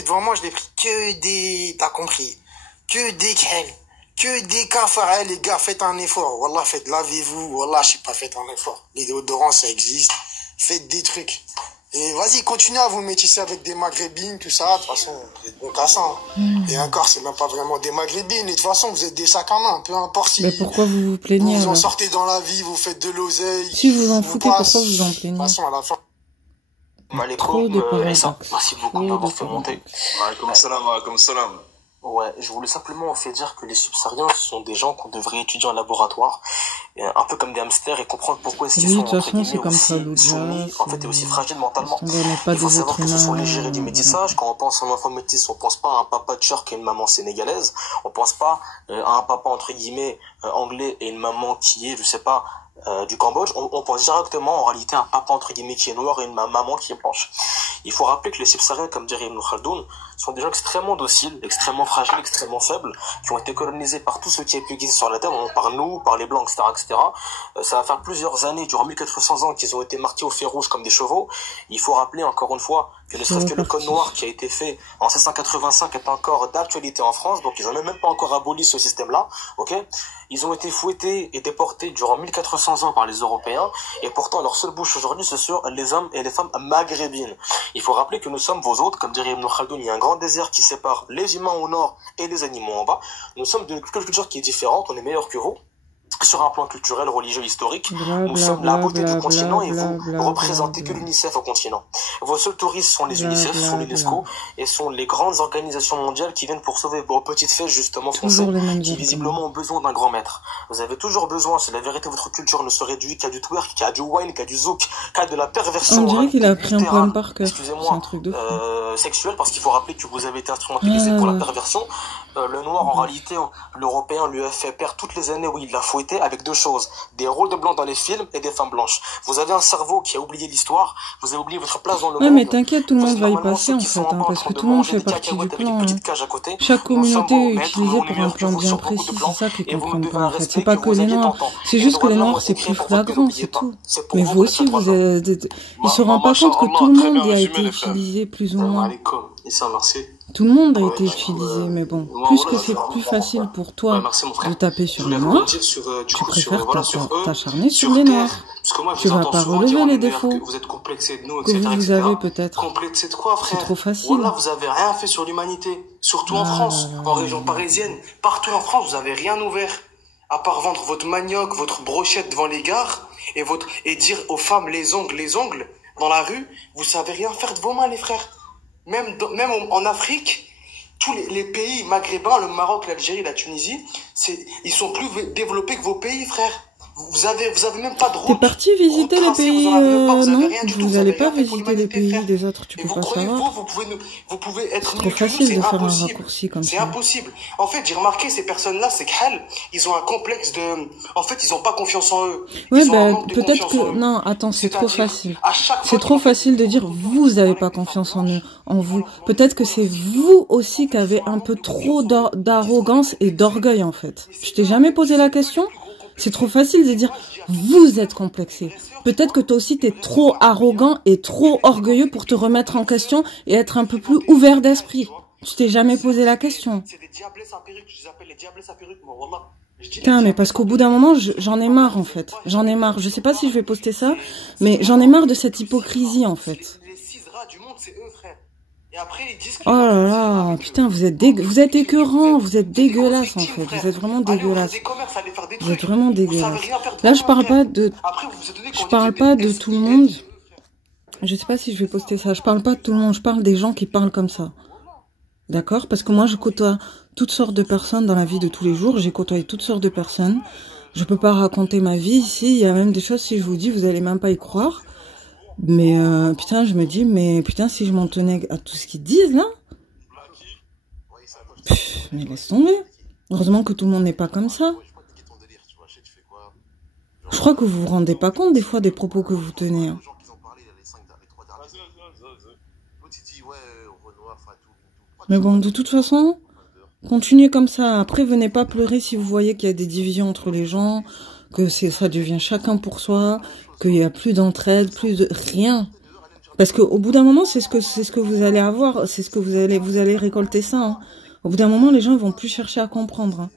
était devant moi, je l'ai pris que des, t'as compris, que des khels, que des kafares. Les gars, faites un effort. Wallah, faites, lavez-vous. Wallah, je sais pas, faites un effort. Les déodorants, ça existe. Faites des trucs. Et vas-y, continuez à vous métisser avec des maghrébines, tout ça. De toute façon, vous êtes bons qu'à ça. Et encore, c'est même pas vraiment des maghrébines. Et de toute façon, vous êtes des sacs à main. Peu importe si Mais pourquoi vous vous plaignez vous en alors? sortez dans la vie, vous faites de l'oseille. Si vous en vous foutez, passez. pourquoi vous en De toute plaignez? façon, à la fin. Trop de paradoxes. Merci beaucoup de m'avoir fait monter. Comme salam. Ouais, je voulais simplement en fait dire que les subsahariens sont des gens qu'on devrait étudier en laboratoire, un peu comme des hamsters, et comprendre pourquoi est-ce qu'ils Oui, sont de toute entre façon, c'est guillemets comme ça, aussi Loudia, soumis, en fait, et aussi fragiles mentalement. On n'est pas Il faut des savoir êtres que ce sont les humains. gérés du métissage. Quand on pense à un enfant métis, on pense pas à un papa turc et une maman sénégalaise. On pense pas à un papa entre guillemets anglais et une maman qui est, je sais pas, du Cambodge. On pense directement en réalité à un papa entre guillemets qui est noir et une maman qui est blanche. Il faut rappeler que les subsahariens, comme dirait Ibn Khaldoun, sont des gens extrêmement dociles, extrêmement fragiles, extrêmement faibles, qui ont été colonisés par tout ce qui a pu exister sur la Terre, par nous, par les Blancs, etc., etc. Ça va faire plusieurs années, durant 1400 ans, qu'ils ont été marqués au fer rouge comme des chevaux. Il faut rappeler encore une fois que ne serait-ce que le code noir qui a été fait en 1685 est encore d'actualité en France, donc ils n'ont même pas encore aboli ce système-là, ok? Ils ont été fouettés et déportés durant 1400 ans par les Européens, et pourtant leur seule bouche aujourd'hui c'est sur les hommes et les femmes maghrébines. Il faut rappeler que nous sommes vos hôtes, comme dirait Ibn Khaldoun, il y a un grand désert qui sépare les humains au nord et les animaux en bas. Nous sommes d'une culture qui est différente, on est meilleurs que vous. Sur un plan culturel, religieux, historique, nous sommes la beauté du continent et vous représentez que l'UNICEF au continent. Vos seuls touristes sont les UNICEF, sont l'UNESCO et sont les grandes organisations mondiales qui viennent pour sauver vos petites fesses justement foncées qui visiblement ont besoin d'un grand maître. Vous avez toujours besoin, c'est la vérité, votre culture ne se réduit qu'à du twerk, qu'à du wine, qu'à du zouk, qu'à de la perversion. On dirait qu'il a pris un poème par cœur. Excusez-moi, un truc de fou. Sexuel, parce qu'il faut rappeler que vous avez été instrumentalisé pour la perversion. Le noir, en réalité, l'Européen lui a fait perdre toutes les années où il l'a fouetté avec deux choses. Des rôles de blancs dans les films et des femmes blanches. Vous avez un cerveau qui a oublié l'histoire, vous avez oublié votre place dans le monde. Ouais, mais t'inquiète, tout le monde va y passer en fait, hein, parce que tout le monde fait partie du plan. Chaque communauté est utilisée pour un plan bien précis, c'est ça qu'ils comprennent pas en fait. C'est pas que les noirs, c'est juste que les noirs c'est plus flagrant, c'est tout. Mais vous aussi, ils se rendent pas compte que tout le monde y a été utilisé plus ou moins. Tout le monde a été utilisé, mais bon, plus que c'est plus facile pour toi de taper sur les noirs, tu préfères t'acharner sur les noirs. Tu vas pas relever les défauts que vous avez peut-être. C'est trop facile. Voilà, vous avez rien fait sur l'humanité, surtout en France, en région parisienne. Partout en France, vous avez rien ouvert, à part vendre votre manioc, votre brochette devant les gares, et dire aux femmes les ongles, dans la rue, vous savez rien faire de vos mains, les frères. Même en Afrique, tous les pays maghrébins, le Maroc, l'Algérie, la Tunisie, ils sont plus développés que vos pays, frères. Vous avez même pas de route. T'es parti visiter les pays, non? Vous allez pas visiter les pays des autres, tu peux pas savoir. Vous pouvez être trop facile de faire un raccourci comme ça. C'est impossible. En fait, j'ai remarqué ces personnes-là, c'est qu'elles, ils ont un complexe de, en fait, ils ont pas confiance en eux. Ouais, ben, peut-être que, non, attends, c'est trop facile. C'est trop facile de dire, vous avez pas confiance en eux, en vous. Peut-être que c'est vous aussi qui avez un peu trop d'arrogance et d'orgueil, en fait. Tu t'es jamais posé la question? C'est trop facile de dire, vous êtes complexé. Peut-être que toi aussi, t'es trop arrogant et trop orgueilleux pour te remettre en question et être un peu plus ouvert d'esprit. Tu t'es jamais posé la question. Putain, mais parce qu'au bout d'un moment, j'en ai marre, en fait. J'en ai marre. Je sais pas si je vais poster ça, mais j'en ai marre de cette hypocrisie, en fait. Oh là là, putain, vous êtes écœurant, vous êtes dégueulasse en fait, vous êtes vraiment dégueulasse. Vous êtes vraiment dégueulasse. Là, je parle pas de tout le monde. Je sais pas si je vais poster ça. Je parle pas de tout le monde, je parle des gens qui parlent comme ça. D'accord? Parce que moi, je côtoie toutes sortes de personnes dans la vie de tous les jours. J'ai côtoyé toutes sortes de personnes. Je peux pas raconter ma vie ici. Il y a même des choses, si je vous dis, vous allez même pas y croire. Mais putain, je me dis, mais putain, si je m'en tenais à tout ce qu'ils disent là, mais laisse tomber. Heureusement que tout le monde n'est pas comme ça. Je crois que vous vous rendez pas compte des fois des propos que vous tenez. Hein. Mais bon, de toute façon, continuez comme ça. Après, venez pas pleurer si vous voyez qu'il y a des divisions entre les gens, que ça devient chacun pour soi, qu'il y a plus d'entraide, plus de rien. Parce qu'au bout d'un moment, c'est ce que vous allez avoir, c'est ce que vous allez récolter ça. Hein. Au bout d'un moment, les gens vont plus chercher à comprendre. Hein.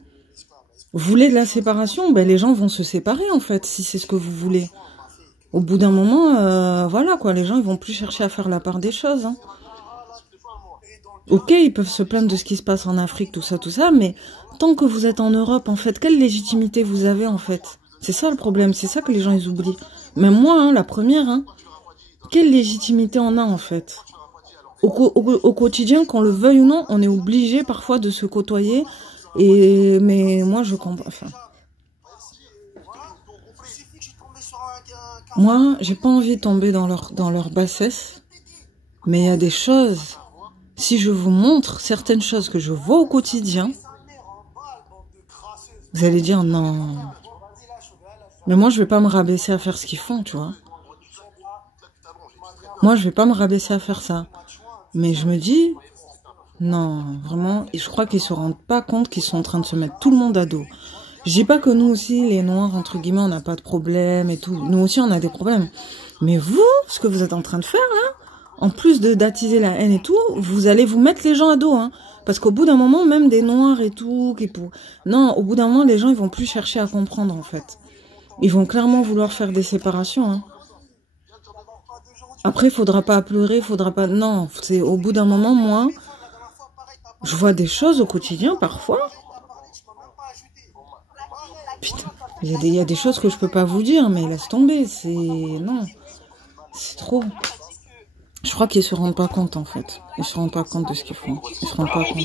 Vous voulez de la séparation, ben les gens vont se séparer en fait, si c'est ce que vous voulez. Au bout d'un moment, voilà quoi, les gens ils vont plus chercher à faire la part des choses. Hein. Ok, ils peuvent se plaindre de ce qui se passe en Afrique, tout ça, mais tant que vous êtes en Europe, en fait, quelle légitimité vous avez en fait? C'est ça le problème, c'est ça que les gens ils oublient. Même moi, hein, la première, hein, quelle légitimité on a en fait? Au quotidien, qu'on le veuille ou non, on est obligé parfois de se côtoyer. Mais moi, je comprends. Enfin, moi, j'ai pas envie de tomber dans leur bassesse. Mais il y a des choses. Si je vous montre certaines choses que je vois au quotidien, vous allez dire non. Mais moi, je vais pas me rabaisser à faire ce qu'ils font, tu vois. Moi, je vais pas me rabaisser à faire ça. Mais je me dis, non, vraiment, je crois qu'ils se rendent pas compte qu'ils sont en train de se mettre tout le monde à dos. Je dis pas que nous aussi, les Noirs, entre guillemets, on n'a pas de problème et tout. Nous aussi, on a des problèmes. Mais vous, ce que vous êtes en train de faire, là, en plus d'attiser la haine et tout, vous allez vous mettre les gens à dos, hein. Parce qu'au bout d'un moment, même des Noirs et tout, non, au bout d'un moment, les gens, ils vont plus chercher à comprendre, en fait. Ils vont clairement vouloir faire des séparations, hein. Après, faudra pas pleurer, faudra pas... Non, c'est au bout d'un moment, moi, je vois des choses au quotidien, parfois. Putain, il y a des choses que je peux pas vous dire, mais laisse tomber, c'est... Non, c'est trop. Je crois qu'ils se rendent pas compte, en fait. Ils se rendent pas compte de ce qu'ils font. Ils se rendent pas compte.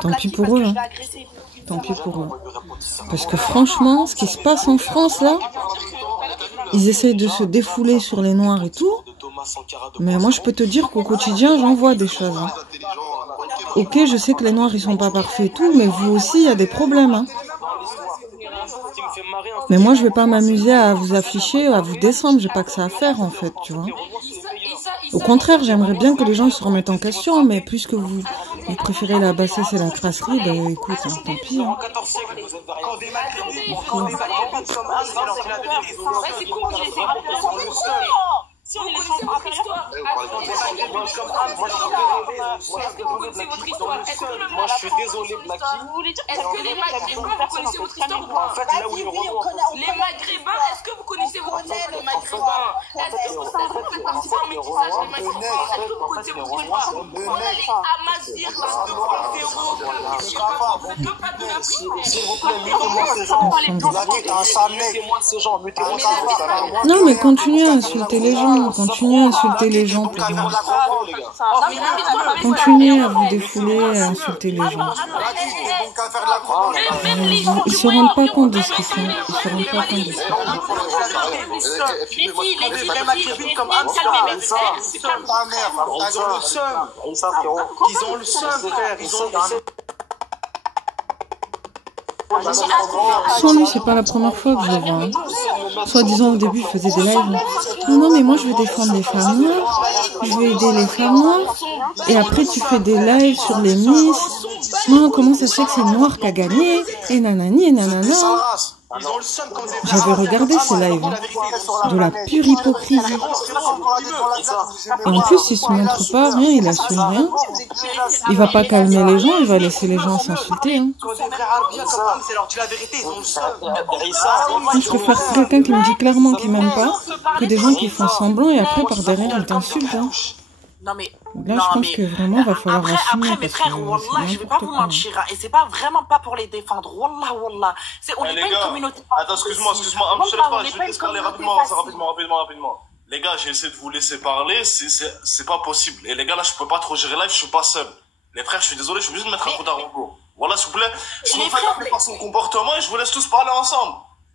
Tant pis pour eux, hein. Tant pis pour eux. Parce que franchement, ce qui se passe en France, là, ils essayent de se défouler sur les Noirs et tout. Mais moi, je peux te dire qu'au quotidien, j'en vois des choses. Hein. Ok, je sais que les Noirs, ils sont pas parfaits et tout, mais vous aussi, il y a des problèmes. Hein. Mais moi, je vais pas m'amuser à vous afficher, à vous descendre. J'ai pas que ça à faire, en fait, tu vois. Au contraire, j'aimerais bien que les gens se remettent en question, mais puisque vous préférez la bassesse et la crasserie, ben écoute, hein, tant pis. Hein. Si on connaissait votre histoire, moi je suis désolé, Blacky. Est-ce que les Maghrébins, vous connaissez votre histoire ou pas? En fait, là où il les Maghrébins, est-ce que vous connaissez votre histoire? Les Maghrébins, est-ce que vous savez que vous faites partie d'un métissage des Maghrébins? Est-ce que vous connaissez votre histoire? Voilà les Amazir, là, de Féro, vous faites même pas de la prise. S'il vous plaît, mettez-moi ces gens. Mettez-moi ces gens, mettez-moi ces gens. Non, mais continuez à insulter les gens. Continuez à insulter les gens pour moi. Continuez à vous défouler, à insulter les gens. Ils se rendent pas compte de ce qu'ils font. Ils se rendent pas compte de ce qu'ils font. Ils ont le seum, frère. Ils ont le seum. Sans lui, c'est pas la première fois que je le vois. Hein. Soit disant au début, je faisais des lives. Non, mais moi, je veux défendre les femmes noires. Je veux aider les femmes noires. Et après, tu fais des lives sur les Miss. Non, comment ça se fait que c'est le noir qui a gagné? Et nanani, et nanana. J'avais regardé ces lives. Hein. De la pure hypocrisie. Et en plus, il se montre pas, rien, il assume rien. Il va pas calmer les gens, il va laisser les gens s'insulter. Hein. Je préfère quelqu'un qui me dit clairement qu'il m'aime pas que des gens qui font semblant et après par derrière ils t'insultent. Hein. Non mais là, je pense que vraiment, il va falloir assumer. Après, mes frères, wallah, je vais pas vous mentir, et c'est pas vraiment pas pour les défendre, wallah. On n'est pas une communauté. Attends, excuse-moi, je vais te parler rapidement. Les gars, j'ai essayé de vous laisser parler, c'est pas possible. Et les gars, là, je peux pas trop gérer live, je suis pas seul. Les frères, je suis désolé, je suis obligé de mettre un coup d'arrobot. Voilà, s'il vous plaît, je me fais appeler par son comportement et je vous laisse tous parler ensemble.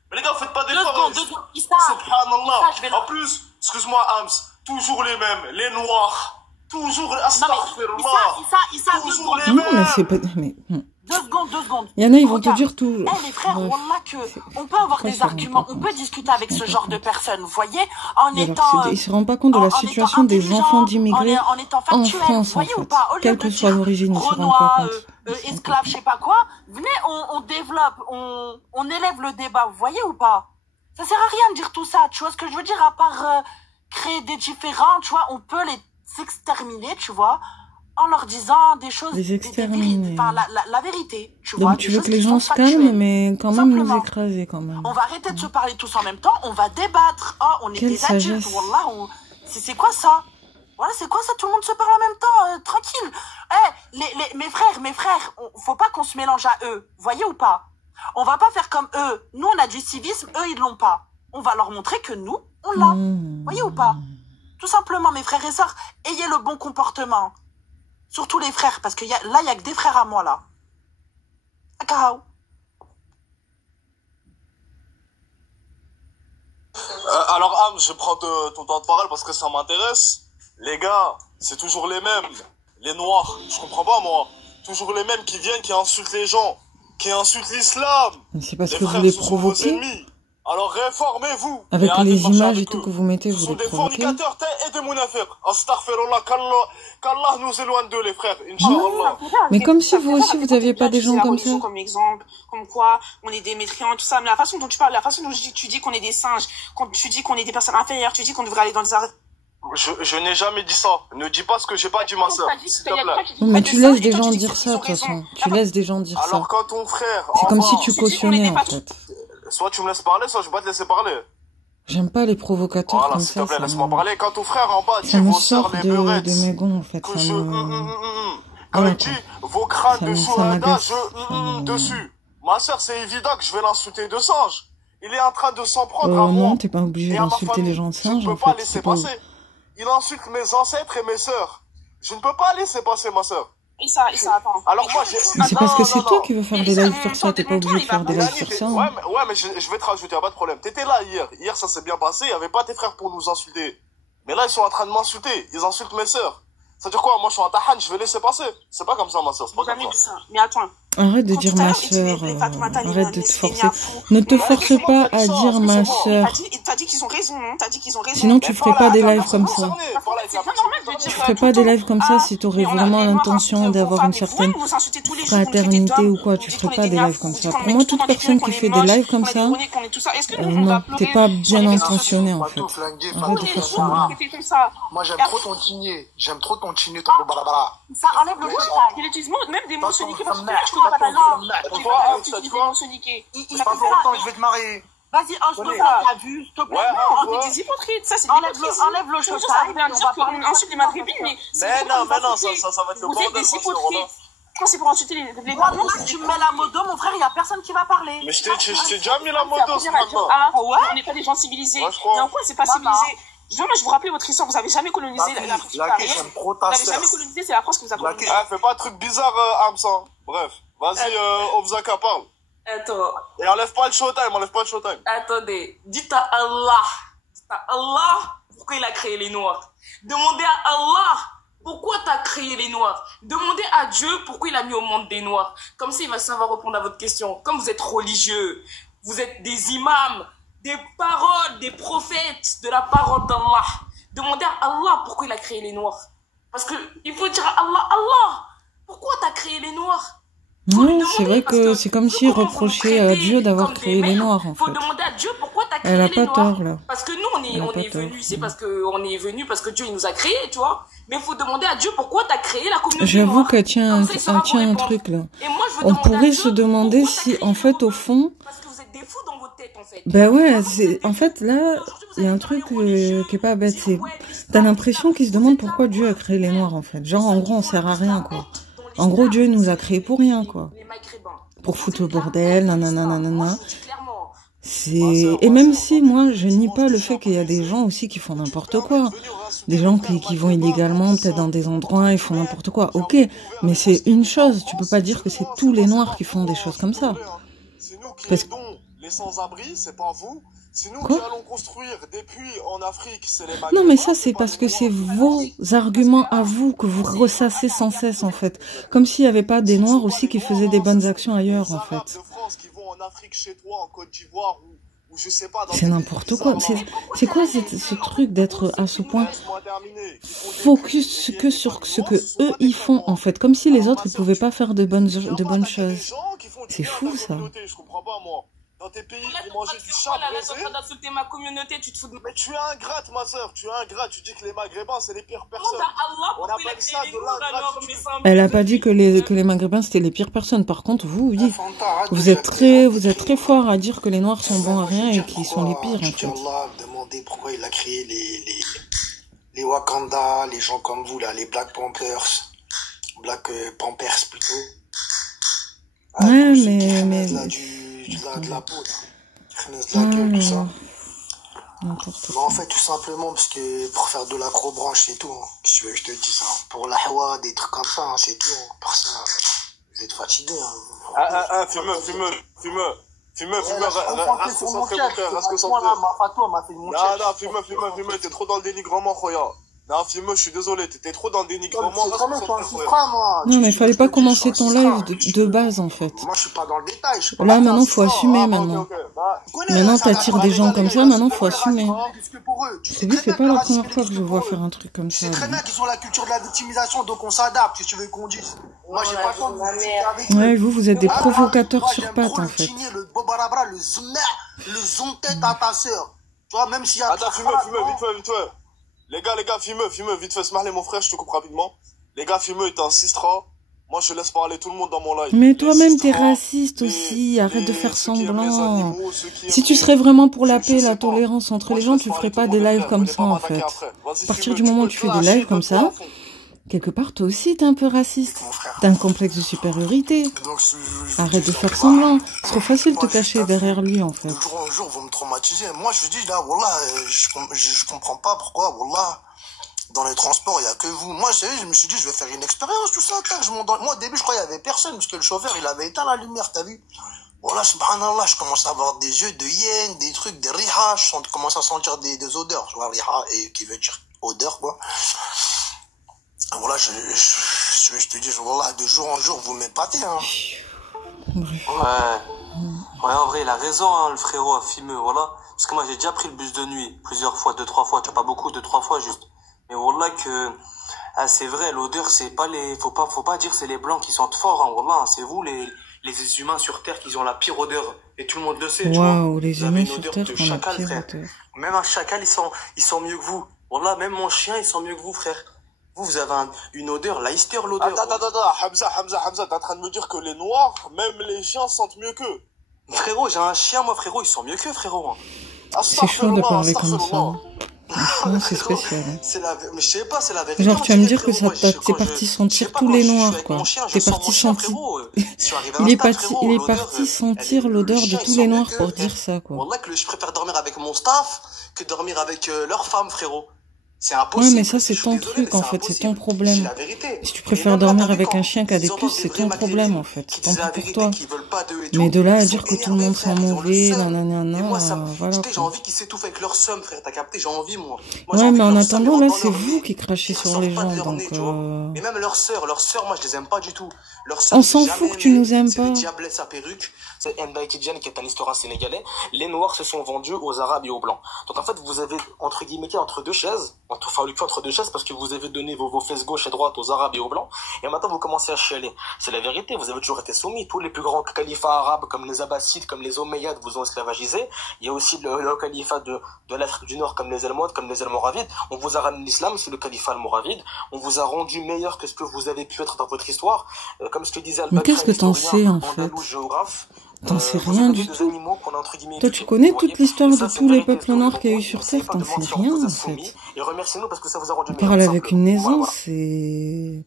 Mais les gars, vous faites pas d'efforts. Subhanallah. En plus, excuse-moi, Hams, toujours les mêmes, les noirs. Toujours, toujours les mêmes. Non, mais c'est pas... Mais... 2 secondes. Il y en a, ils vont te dire tout. Les frères, wallah, on peut avoir des arguments, on peut discuter avec ce genre de personnes, vous voyez, en étant... Ils se rendent pas compte de la situation des enfants d'immigrés en France, en fait. Quelle que soit l'origine, ils se rendent pas compte. Esclaves, je sais pas quoi. Venez, on développe, on élève le débat, vous voyez ou pas? Ça sert à rien de dire tout ça, tu vois ce que je veux dire, à part... créer des différents, tu vois, on peut les exterminer, tu vois, en leur disant des choses, les exterminer. Enfin, la vérité, tu vois. Donc tu veux que les gens se calment, mais quand même nous écraser quand même. On va arrêter de se parler tous en même temps, on va débattre. Oh, on est des adultes, wallah, c'est quoi ça? Voilà, c'est quoi ça? Tout le monde se parle en même temps, tranquille. Mes frères, faut pas qu'on se mélange à eux, voyez ou pas? On va pas faire comme eux. Nous, on a du civisme, eux, ils l'ont pas. On va leur montrer que nous, on l'a. Voyez ou pas? Tout simplement, mes frères et sœurs, ayez le bon comportement. Surtout les frères, parce que là, il y a que des frères à moi, là. Akahao. Alors, Am, je prends ton temps de parole parce que ça m'intéresse. Les gars, c'est toujours les mêmes. Les noirs, je comprends pas, moi. Toujours les mêmes qui viennent, qui insultent les gens, qui insultent l'islam. C'est parce que vous les provoquez. Alors réformez-vous. Avec les images et tout que vous mettez, vous les provoquez. Ce sont des fornicateurs et des munafiqs. Astaghfirullah, qu'Allah nous éloigne d'eux, les frères. Inch'Allah. Mais comme si vous aussi, vous aviez pas des gens comme ça. Comme exemple, comme quoi, on est des mécréants, tout ça. Mais la façon dont tu parles, la façon dont tu dis qu'on est des singes, quand tu dis qu'on est des personnes inférieures, tu dis qu'on devrait aller dans les arrêts. Je n'ai jamais dit ça. Ne dis pas ce que j'ai pas dit, ma sœur. S'il te plaît. Mais tu laisses des gens dire ça, de toute façon. Tu laisses des gens dire ça. Alors quand ton frère... C'est comme si tu cautionnais, en fait. Soit tu me laisses parler, soit je vais pas te laisser parler. J'aime pas les provocateurs voilà, comme ça. Voilà, s'il te plaît, laisse-moi parler. Quand ton frère en bas dit vos sœurs les meurettes... de mes gonds, en fait. Quand il dit vos crânes de Souhada, dessus. Ma sœur, c'est évident que je vais l'insulter de singe. Il est en train de s'en prendre à moi. Non, t'es pas obligé d'insulter les gens de singe, en fait. Je ne peux pas laisser passer. Il insulte mes ancêtres et mes sœurs. Je ne peux pas laisser passer, ma sœur. Issa, attends. Alors moi, c'est parce que c'est toi qui veux faire des lives sur ça, t'es pas obligé de faire des lives sur ça. Ouais, mais je vais te rajouter, y'a pas de problème. T'étais là hier. Hier, ça s'est bien passé, y avait pas tes frères pour nous insulter. Mais là, ils sont en train de m'insulter. Ils insultent mes sœurs. Ça veut dire quoi? Moi, je suis en tahan, je vais laisser passer. C'est pas comme ça, ma sœur. C'est pas comme ça. Mais attends. Arrête de dire ma sœur, arrête de te forcer. Ne te force pas à dire ma sœur. T'as dit qu'ils ont raison, non? T'as dit qu'ils ont raison. Sinon tu ferais pas des lives comme ça. Tu ferais pas des lives comme ça si t'aurais vraiment l'intention d'avoir une certaine fraternité ou quoi. Tu ferais pas des lives comme ça. Pour moi, toute personne qui fait des lives comme ça, non, t'es pas bien intentionné en fait. Arrête de faire ça. Moi j'aime trop ton tigné, ton barabara. Ça enlève le chotage. Il utilise même des mots soniqués parce que je connais pas ta langue. Tu vois, des mots soniqués. Il pas pour longtemps que je vais te marier. Vas-y, enlève ça. T'as vu, s'il te plaît. Non, on est des hypocrites. Ça, c'est des hypocrites. Enlève le chotage. Ça veut dire qu'on insulte les maghrébins, mais... Mais non, ça va être le bordel. Vous êtes des hypocrites. Quand c'est pour insulter les Blancs, tu me mets la modo, mon frère, il y a personne qui va parler. Mais je t'ai déjà mis la modo, ce matin. Ah ouais? On n'est pas des gens civilisés. Et en quoi c'est pas civilisé? Je vous rappelle votre histoire, vous avez jamais colonisé l'Afrique. Vous n'avez jamais colonisé, c'est la France qui vous a colonisé. Ah, fais pas un truc bizarre, Amsan. Bref, vas-y, Obzaka, parle. Attends. Et enlève pas le showtime, Attendez, dites à Allah pourquoi il a créé les Noirs. Demandez à Allah pourquoi t'as créé les Noirs. Demandez à Dieu pourquoi il a mis au monde des Noirs. Comme ça, il va savoir répondre à votre question. Comme vous êtes religieux, vous êtes des imams, des paroles, des prophètes de la parole d'Allah. Demandez à Allah pourquoi il a créé les Noirs. Parce que il faut dire à Allah, pourquoi t'as créé les Noirs? Non, c'est vrai que c'est comme si reprochait à Dieu d'avoir créé les Noirs, en fait. Faut demander à Dieu pourquoi t'as créé les Noirs. Elle a pas tort, là. Parce que nous, on est venus, c'est parce que Dieu, il nous a créés, tu vois. Mais il faut demander à Dieu pourquoi t'as créé la communauté. J'avoue qu'elle tient un truc, là. On pourrait se demander si, en fait, au fond... Parce que vous êtes des fous dans votre tête, en fait. Ben ouais, en fait, là, il y a un truc qui est pas bête, c'est... T'as l'impression qu'il se demande pourquoi Dieu a créé les Noirs, en fait. Genre, en gros, on sert à rien, quoi. En gros, Dieu nous a créés pour rien, quoi. Pour foutre le bordel, nanana. Et même si, moi, je nie pas le fait qu'il y a des gens aussi qui font n'importe quoi. Des gens qui vont illégalement, peut-être dans des endroits, ils font n'importe quoi. Ok, mais c'est une chose. Tu peux pas dire que c'est tous les Noirs qui font des choses comme ça. Parce que... les sans-abri, c'est pas vous. C'est nous qui allons construire des puits en Afrique, c'est les Maghrébins. Non, mais ça, c'est parce que c'est vos arguments à vous que vous ressassez sans cesse, en fait. Comme s'il n'y avait pas des Noirs aussi qui faisaient des bonnes actions ailleurs, en fait. C'est n'importe quoi. C'est quoi ce truc d'être à ce point focus que sur ce que eux ils font, en fait. Comme si les autres, ils pouvaient pas faire de bonnes choses. C'est fou, ça. dans tes pays, vous mangez du chat braisé. Tu es en train d'insulter ma communauté, tu te fous de... Mais tu es ingrate, ma soeur, tu es ingrate. Tu dis que les Maghrébins, c'est les pires personnes. On appelle ça de l'ingratitude. Elle a pas dit que les Maghrébins, c'était les pires personnes. Par contre, vous, oui. Vous êtes très fort à dire que les Noirs sont bons à rien et qu'ils sont les pires, en fait. Allah demandait pourquoi il a créé les Wakanda, les gens comme vous, là, les Black Panthers plutôt. Ouais, mais... de la peau, là. De la gueule, tout ça. En fait, tout simplement, parce que pour faire de l'acrobranche, c'est tout. Hein. Si tu veux que je te dise, hein. Pour la hawa, des trucs comme ça, hein, c'est tout. Hein. Pour ça, vous êtes fatigué. Hein. Fumeux, reste concentré, mon frère, reste concentré. Non, fumeux, t'es trop dans le dénigrement, Khoya. Non, Fimeux, je suis désolé, t'étais trop dans le dénigrement. Non, mais il fallait pas commencer ton live de base, en fait. Moi, je suis pas dans le détail. Là, maintenant, faut assumer, maintenant. Maintenant, t'attires des gens comme ça, maintenant, faut assumer. Oui, c'est pas la première fois que je vois faire un truc comme ça. C'est très bien qu'ils ont la culture de la victimisation, donc on s'adapte, si tu veux qu'on dise. Moi, j'ai pas le temps de vous discuter avec eux. Ouais, vous êtes des provocateurs sur pattes, en fait. Le bobarabra, le zoom-tête à ta sœur. Tu vois, même s'il y a... Attends, Fimeux, vite fait. Les gars, Fimeux, vite fait, Smarley, mon frère, je te coupe rapidement. Les gars, Fimeux, il t'insistera. Moi, je laisse parler tout le monde dans mon live. Mais toi-même, t'es raciste aussi. Arrête de faire semblant. Si tu serais vraiment pour la paix, la tolérance entre les gens, tu ferais pas des lives comme ça, en fait. À partir du moment où tu fais des lives comme ça, quelque part, toi aussi, t'es un peu raciste. T'as un complexe de supériorité. Arrête de faire semblant. C'est trop facile de te cacher derrière lui, en fait. De jour en jour, vous me traumatisez. Moi, je dis, là, wallah, je comprends pas pourquoi, wallah, dans les transports, il y a que vous. Moi, je me suis dit, je vais faire une expérience, tout ça. Moi, au début, je croyais qu'il y avait personne, parce que le chauffeur, il avait éteint la lumière, t'as vu? Voilà, subhanallah, je commence à avoir des yeux de hyène, des trucs, des riha, je commence à sentir des odeurs. Tu vois, riha, qui veut dire odeur, quoi. Voilà, je te dis, voilà, de jour en jour, vous m'épatez, hein. Ouais, en vrai, il a raison, hein, le frérot à Fimeux, voilà. Parce que moi, j'ai déjà pris le bus de nuit, plusieurs fois, 2-3 fois, tu vois, pas beaucoup, 2-3 fois juste. Mais voilà que, ah, c'est vrai, l'odeur, c'est pas faut pas dire que c'est les blancs qui sentent fort, hein, voilà, c'est vous, les humains sur Terre, qui ont la pire odeur. Et tout le monde le sait, tu vois. Waouh, les humains sur Terre qui ont la pire odeur. Même un chacal, il sent mieux que vous. Voilà, même mon chien, il sent mieux que vous, frère. Vous avez une odeur, Leicester, l'odeur. Attends, Hamza, t'es en train de me dire que les Noirs, même les chiens sentent mieux qu'eux. Frérot, j'ai un chien, moi, frérot, ils sont mieux qu'eux, frérot. C'est chaud de parler comme ça. C'est spécial. Hein. Mais je sais pas, c'est la vérité. Genre, tu vas me dire que t'es parti sentir tous les noirs, quoi. T'es parti sentir... Il est parti sentir l'odeur de tous les noirs pour dire ça, quoi. Wallah, que je préfère dormir avec mon staff que dormir avec leur femme, frérot. C'est impossible. Ouais, mais ça, c'est ton truc, en fait. C'est ton problème. Si tu préfères dormir avec un chien qui a des puces, c'est ton problème, en fait. Tant pis pour toi. Mais de là à dire que tout le monde sent mauvais, nanana, voilà. J'ai envie qu'ils s'étouffent avec leur somme, frère. T'as capté? J'ai envie, moi. Ouais, mais en attendant, là, c'est vous qui crachez sur les gens, donc... Mais même leurs sœurs, moi, je les aime pas du tout. On s'en fout que tu nous aimes pas. C'est des diablesses à perruque. C'est Ndai Tidjane, qui est un historien sénégalais. Les Noirs se sont vendus aux Arabes et aux Blancs. Donc, en fait, vous avez, entre guillemets, entre deux chaises, enfin, le cul entre deux chaises, parce que vous avez donné vos fesses gauche et droite aux Arabes et aux Blancs. Et maintenant, vous commencez à chialer. C'est la vérité. Vous avez toujours été soumis. Tous les plus grands califats arabes, comme les Abbassides, comme les Omeyyades, vous ont esclavagisé. Il y a aussi le califat de l'Afrique du Nord, comme les Almohades, comme les Almoravides. On vous a ramené l'islam, c'est le califat almoravide. On vous a rendu meilleur que ce que vous avez pu être dans votre histoire. Comme ce que disait Mais qu'est-ce que t'en sais, en fait? T'en sais rien du tout. Toi, tu connais toute l'histoire de tous les peuples noirs qu'il y a eu sur Terre, t'en sais rien, en fait. Parle avec une aisance, c'est...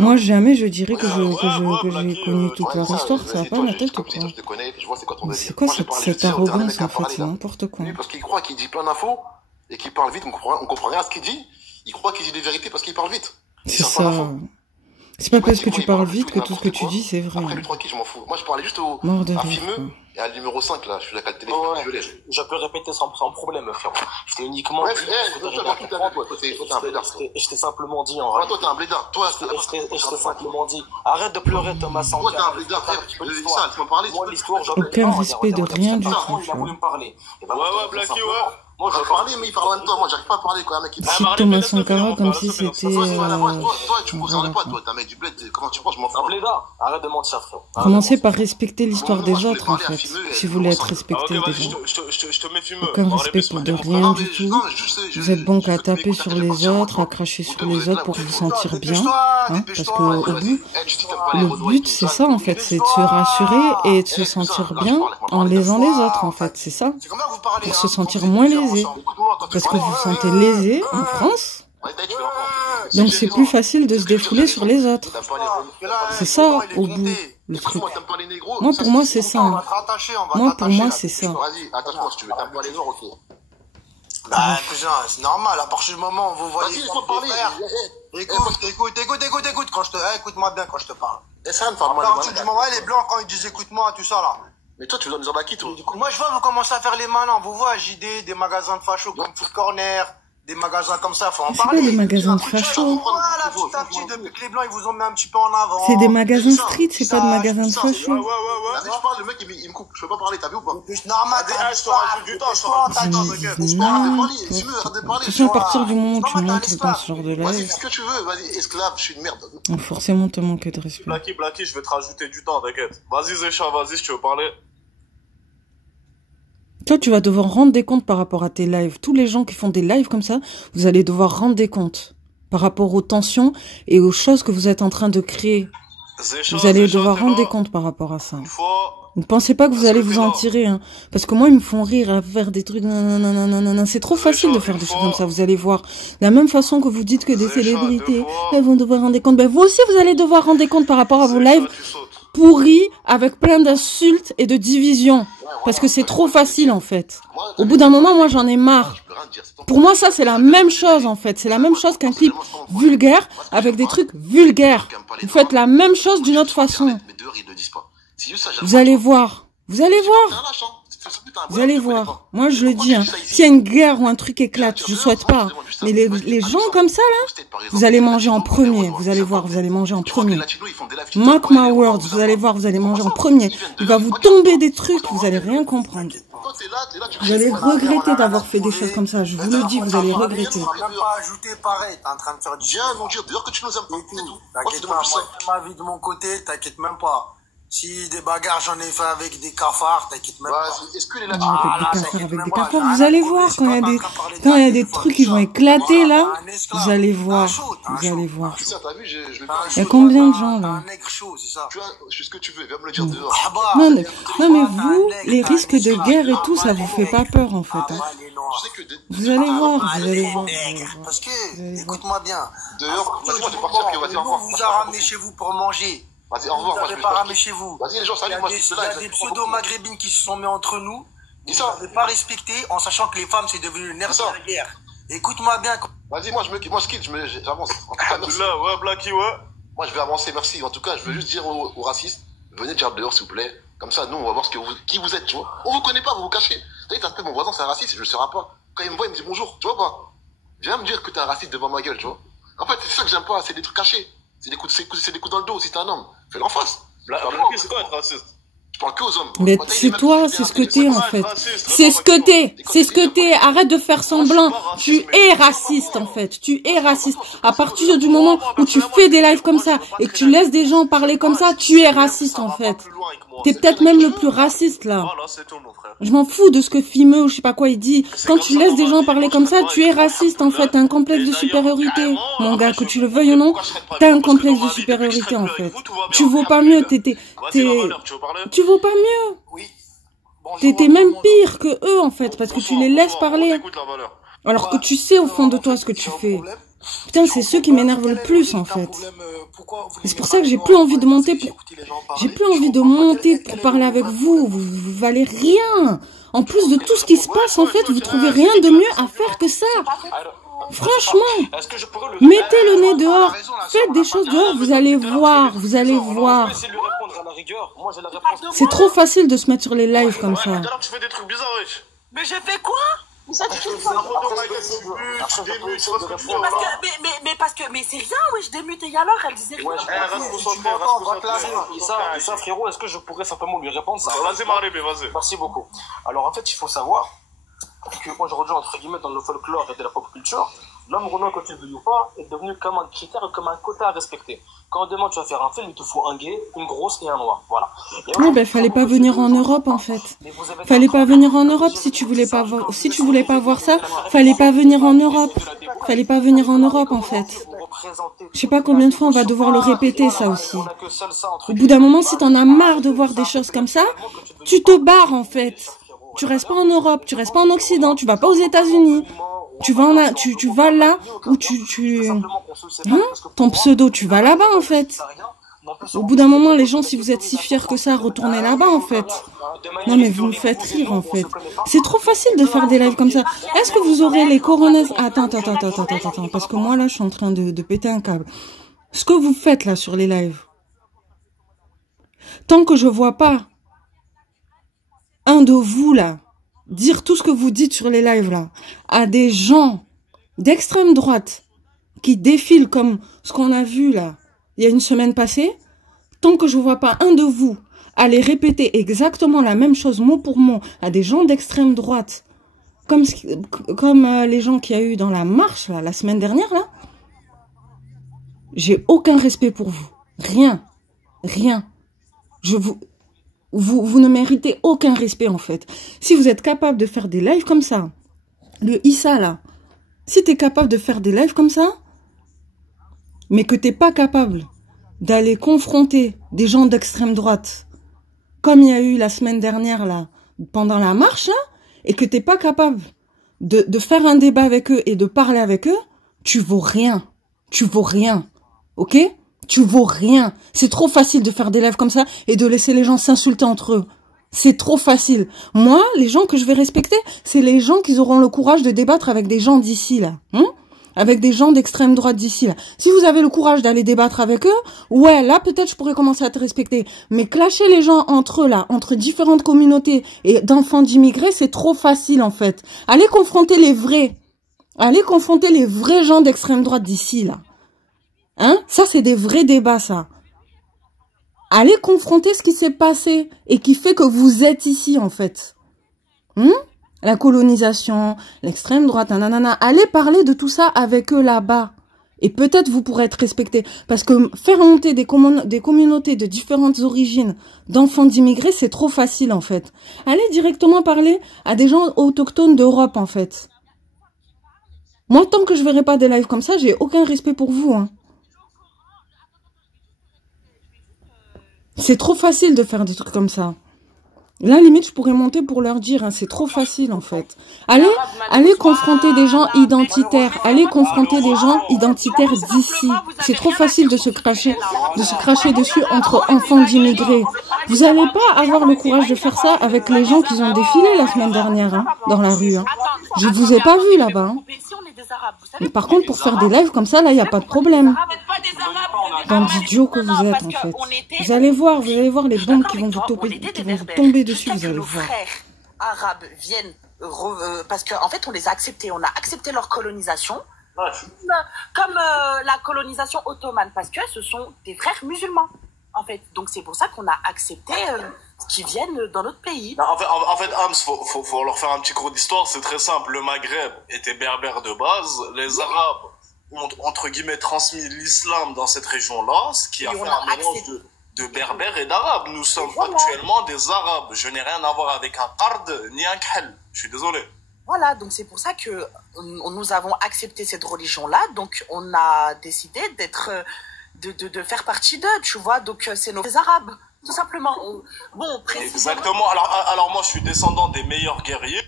Moi, jamais je dirais que j'ai connu toute leur histoire, ça va pas la tête ou quoi? C'est quoi cette arrogance, en fait? C'est n'importe quoi. Parce qu'il croit qu'il dit plein d'infos, et qu'il parle vite, on comprend rien à ce qu'il dit. Il croit qu'il dit des vérités parce qu'il parle vite. C'est ça. C'est pas parce que tu parles vite que tout ce que tu dis, c'est vrai. Après, lui, tranquille, je m'en fous. Moi, je parlais juste à Fimeux et à numéro 5, là. Je suis la qualité des je peux répéter sans problème, frérot. Je t'ai uniquement dit. Je t'ai simplement dit, en vrai. Toi, t'es un blédard. Toi, je t'ai simplement dit. Arrête de pleurer, Thomas Sankara. Toi, t'es un blédard, frère. Tu peux dire ça, tu m'en parler. Aucun respect de rien du tout. Tu voulu me parler. Ouais, Blacky, ouais. Moi, je vais parler, mais il parle en même temps. Moi, j'arrive pas à parler quand un mec qui parle. Cite Thomas Sankara comme si c'était... Toi, tu me concernes pas, toi. T'es un mec du bled. Comment tu penses? Je m'en fous. Arrête de mentir, frérot. Commencez par respecter l'histoire des autres, en fait. Si vous voulez être respecté des gens. Je te mets fumeux. Aucun respect pour de rien du tout. Vous êtes bon qu'à taper sur les autres, à cracher sur les autres pour vous sentir bien. Hein, parce qu'au bout, le but, c'est ça, en fait. C'est de se rassurer et de se sentir bien en lésant les autres, en fait. C'est ça. Pour se sentir moins lésé. Parce que vous vous sentez lésé en France. Donc c'est plus facile de se défouler sur les autres. C'est ça, au bout, le truc. Moi, pour moi, c'est ça. Moi, pour moi, c'est ça. Vas-y, attache-moi si tu veux. T'aimes pas les noirs, ok. Bah, cousin, c'est normal. À partir du moment où vous voyez... Vas-y, il faut parler. Écoute, quand je te... écoute-moi bien quand je te parle. Et ça, À partir du moment où les blancs, quand ils disent écoute-moi, tout ça, là. mais toi, tu donnes des ordres à qui, toi? Moi, je vois, vous commencez à faire les malins. Vous voyez à JD, des magasins de fachos comme Food Corner, des magasins comme ça, faut en C'est pas parler. des magasins de fachos. Voilà, petit à petit, depuis que les blancs, ils vous ont mis un petit peu en avant. C'est des magasins street, c'est pas des magasins de fachos. Vas-y, je parle, le mec, il me coupe. Je peux pas parler, t'as vu ou pas? C'est normal, je te rajoute du temps, je te rajoute du temps. De toute façon, à partir du moment où tu montes dans ce genre de Vas-y, live, fais ce que tu veux. Vas-y, esclave, je suis une merde. on va forcément te manquer de respect. Blacky, je vais te rajouter du temps, t'inquiète. Vas-y, Zécha, vas-y, si tu veux parler. Toi, tu vas devoir rendre des comptes par rapport à tes lives. Tous les gens qui font des lives comme ça, vous allez devoir rendre des comptes par rapport aux tensions et aux choses que vous êtes en train de créer. Vous allez devoir rendre des comptes par rapport à ça. Ne pensez pas que vous allez vous en tirer, hein. Parce que moi, ils me font rire à faire des trucs, nanana. C'est trop facile de faire des choses comme ça, vous allez voir. De la même façon que vous dites que des célébrités, elles vont devoir rendre des comptes. Ben, vous aussi, vous allez devoir rendre des comptes par rapport à vos lives pourris, avec plein d'insultes et de divisions. Parce que c'est trop facile, en fait. Au bout d'un moment, moi, j'en ai marre. Pour moi, ça, c'est la même chose, en fait. C'est la même chose qu'un clip vulgaire avec des trucs vulgaires. Vous faites la même chose d'une autre façon. Vous allez voir. Vous allez voir. Vous allez voir. Moi, je le dis, hein. S'il y a une guerre ou un truc éclate, je souhaite pas. Mais les gens comme ça, là, vous allez manger en premier. Vous allez voir, vous allez manger en premier. Mark my words, vous allez voir, vous allez manger en premier. Il va vous tomber des trucs, vous allez rien comprendre. Vous allez regretter d'avoir fait des choses comme ça. Je vous le dis, vous allez regretter. Même pas ajouter pareil, t'es en train de faire du... Viens nous dire dehors que tu nous aimes pas. T'inquiète pas, moi, ma vie de mon côté, t'inquiète même pas. Si des bagarres, j'en ai fait avec des cafards, t'inquiète même pas. Est-ce que les Avec des cafards, vous allez voir quand il y a des trucs qui vont éclater là, vous allez voir, vous allez voir. Il y a combien de gens là? Tu vois, je suis ce que tu veux, viens me le dire dehors. Non mais vous, les risques de guerre et tout, ça vous fait pas peur en fait. Hein. Vous allez voir, vous allez voir. Parce que, écoute-moi bien. Dehors, vas-y, moi je vais partir, puis vas-y, au revoir. On vous a ramené chez vous pour manger. Vas-y, au revoir, moi je vais pas ramené chez vous. Vas-y, les gens, salut, moi je suis là. Il y a des pseudo-maghrébines qui se sont mis entre nous. Ils ne n'avaient pas respecté en sachant que les femmes c'est devenu le nerf de la guerre. Écoute-moi bien. Vas-y, moi je quitte, j'avance. En tout cas, merci. Là, ouais, Blacky, ouais. Moi je vais avancer, merci. En tout cas, je veux juste dire aux racistes, venez dire dehors s'il vous plaît. Comme ça, nous on va voir qui vous êtes, tu vois. On vous connaît pas, vous vous cachez. T'as dit, mon voisin c'est un raciste, je le saurai pas. Quand il me voit, il me dit bonjour, tu vois pas. Viens me dire que t'es un raciste devant ma gueule, tu vois. En fait, c'est ça que j'aime pas, c'est des trucs cachés. C'est des coups dans le dos. Si t'es un homme, fais-le en face. Blacky, c'est quoi être raciste? Je parle que aux hommes. Mais c'est toi, c'est ce que t'es en fait. C'est ce que t'es. C'est ce que t'es. Arrête de faire semblant. Tu es raciste en fait. Tu es raciste. À partir du moment où tu fais des lives comme ça et que tu laisses des gens parler comme ça, tu es raciste en fait. T'es peut-être même le plus raciste là. Je m'en fous de ce que Fimeux ou je sais pas quoi il dit. Quand tu laisses des gens parler comme ça, tu es raciste en fait. T'as un complexe de supériorité. Mon gars, que tu le veuilles ou non, t'as un complexe de supériorité en fait. Tu vaux pas mieux. Tu vaux pas mieux. T'es même pire que eux en fait parce que tu les laisses parler. Alors que tu sais au fond de toi ce que tu fais. Putain, c'est ceux qui m'énervent le plus en fait. C'est pour ça que j'ai plus envie de monter pour parler avec vous. Vous valez rien. En plus de tout ce qui se passe en fait, vous trouvez rien de mieux à faire que ça. Franchement, mettez le nez dehors, faites des choses dehors, vous allez voir, vous allez voir. C'est trop facile de se mettre sur les lives comme ça. Mais j'ai fait quoi? Mais c'est rien, oui, je démute et alors elle disait rien. Ça, frérot, est-ce que je pourrais simplement lui répondre ça? Vas-y, Maribé, vas-y. Merci beaucoup. Alors en fait, il faut savoir qu'aujourd'hui, entre guillemets, dans le folklore et de la pop culture, l'homme renois, quand tu le veux ou pas, est devenu comme un critère, comme un quota à respecter. Quand demain tu vas faire un film, il te faut un gay, une grosse et un noir. Voilà. Oui, ben fallait pas venir en Europe en fait. Fallait pas venir en Europe si tu voulais pas voir, si tu voulais pas voir ça. Fallait pas venir en Europe. Fallait pas venir en Europe en fait. Je sais pas combien de fois on va devoir le répéter ça aussi. Au bout d'un moment, si t'en as marre de voir des choses comme ça, tu te barres en fait. Tu restes pas en Europe, tu restes pas en Occident, tu vas pas aux États-Unis. Tu vas là où hein, ton pseudo, tu vas là-bas en fait. Au bout d'un moment, les gens, si vous êtes si fiers que ça, retournez là-bas en fait. Non mais vous me faites rire en fait. C'est trop facile de faire des lives comme ça. Est-ce que vous aurez les coronets? Attends, parce que moi là, je suis en train de péter un câble. Ce que vous faites là sur les lives, tant que je vois pas un de vous là dire tout ce que vous dites sur les lives là à des gens d'extrême droite qui défilent comme ce qu'on a vu là il y a une semaine passée, tant que je vois pas un de vous aller répéter exactement la même chose mot pour mot à des gens d'extrême droite comme les gens qu'il y a eu dans la marche là, la semaine dernière là, j'ai aucun respect pour vous. Rien. Vous ne méritez aucun respect, en fait. Si vous êtes capable de faire des lives comme ça, le Issa, là, si t'es capable de faire des lives comme ça, mais que t'es pas capable d'aller confronter des gens d'extrême droite, comme il y a eu la semaine dernière, là, pendant la marche, là, et que t'es pas capable de faire un débat avec eux et de parler avec eux, tu vaux rien. Tu vaux rien. Ok ? Tu vaux rien. C'est trop facile de faire des lives comme ça et de laisser les gens s'insulter entre eux. C'est trop facile. Moi, les gens que je vais respecter, c'est les gens qui auront le courage de débattre avec des gens d'ici, là. Avec des gens d'extrême droite d'ici, là. Si vous avez le courage d'aller débattre avec eux, ouais, là, peut-être je pourrais commencer à te respecter. Mais clasher les gens entre eux, là, entre différentes communautés et d'enfants d'immigrés, c'est trop facile, en fait. Allez confronter les vrais. Allez confronter les vrais gens d'extrême droite d'ici, là. Hein? Ça, c'est des vrais débats, ça. Allez confronter ce qui s'est passé et qui fait que vous êtes ici, en fait. La colonisation, l'extrême droite, nanana. Allez parler de tout ça avec eux là-bas. Et peut-être vous pourrez être respectés. Parce que faire monter des communautés de différentes origines, d'enfants d'immigrés, c'est trop facile, en fait. Allez directement parler à des gens autochtones d'Europe, en fait. Moi, tant que je verrai pas des lives comme ça, j'ai aucun respect pour vous, hein. C'est trop facile de faire des trucs comme ça. Là, limite, je pourrais monter pour leur dire, hein, c'est trop facile, en fait. Allez confronter des gens identitaires. Allez confronter des gens identitaires d'ici. C'est trop facile de se cracher dessus entre enfants d'immigrés. Vous n'allez pas avoir le courage de faire ça avec les gens qui ont défilé la semaine dernière, hein, dans la rue. Hein. Je vous ai pas vu là-bas. Hein. Mais par contre, pour faire des lives comme ça, là, il n'y a pas de problème. Bande d'idiots que vous êtes, en fait. Vous allez voir les bombes qui vont vous tomber dessus, vous allez voir. Nos frères arabes viennent, parce qu'en fait, on les a acceptés. On a accepté leur colonisation, comme la colonisation ottomane, parce que ce sont des frères musulmans, en fait. Donc, c'est pour ça qu'on a accepté qu'ils viennent dans notre pays. Non, en fait, Hams, faut leur faire un petit cours d'histoire. C'est très simple. Le Maghreb était berbère de base. Les Arabes ont, entre guillemets, transmis l'islam dans cette région-là, ce qui a fait un mélange de berbères et d'arabes. Nous sommes actuellement des arabes. Je n'ai rien à voir avec un qard ni un khel. Je suis désolé. Voilà, donc c'est pour ça que nous avons accepté cette religion-là. Donc on a décidé de faire partie d'eux, tu vois. Donc c'est nos arabes, tout simplement. Bon, précisément. Exactement. Alors moi, je suis descendant des meilleurs guerriers.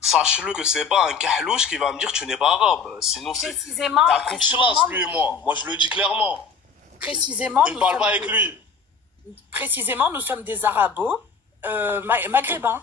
Sache-le que c'est pas un kahlouche qui va me dire que tu n'es pas arabe. Sinon, c'est un coup de chlasse, lui et moi. Moi, je le dis clairement. Précisément. Je ne parle pas avec lui. Précisément, nous sommes des arabos maghrébins.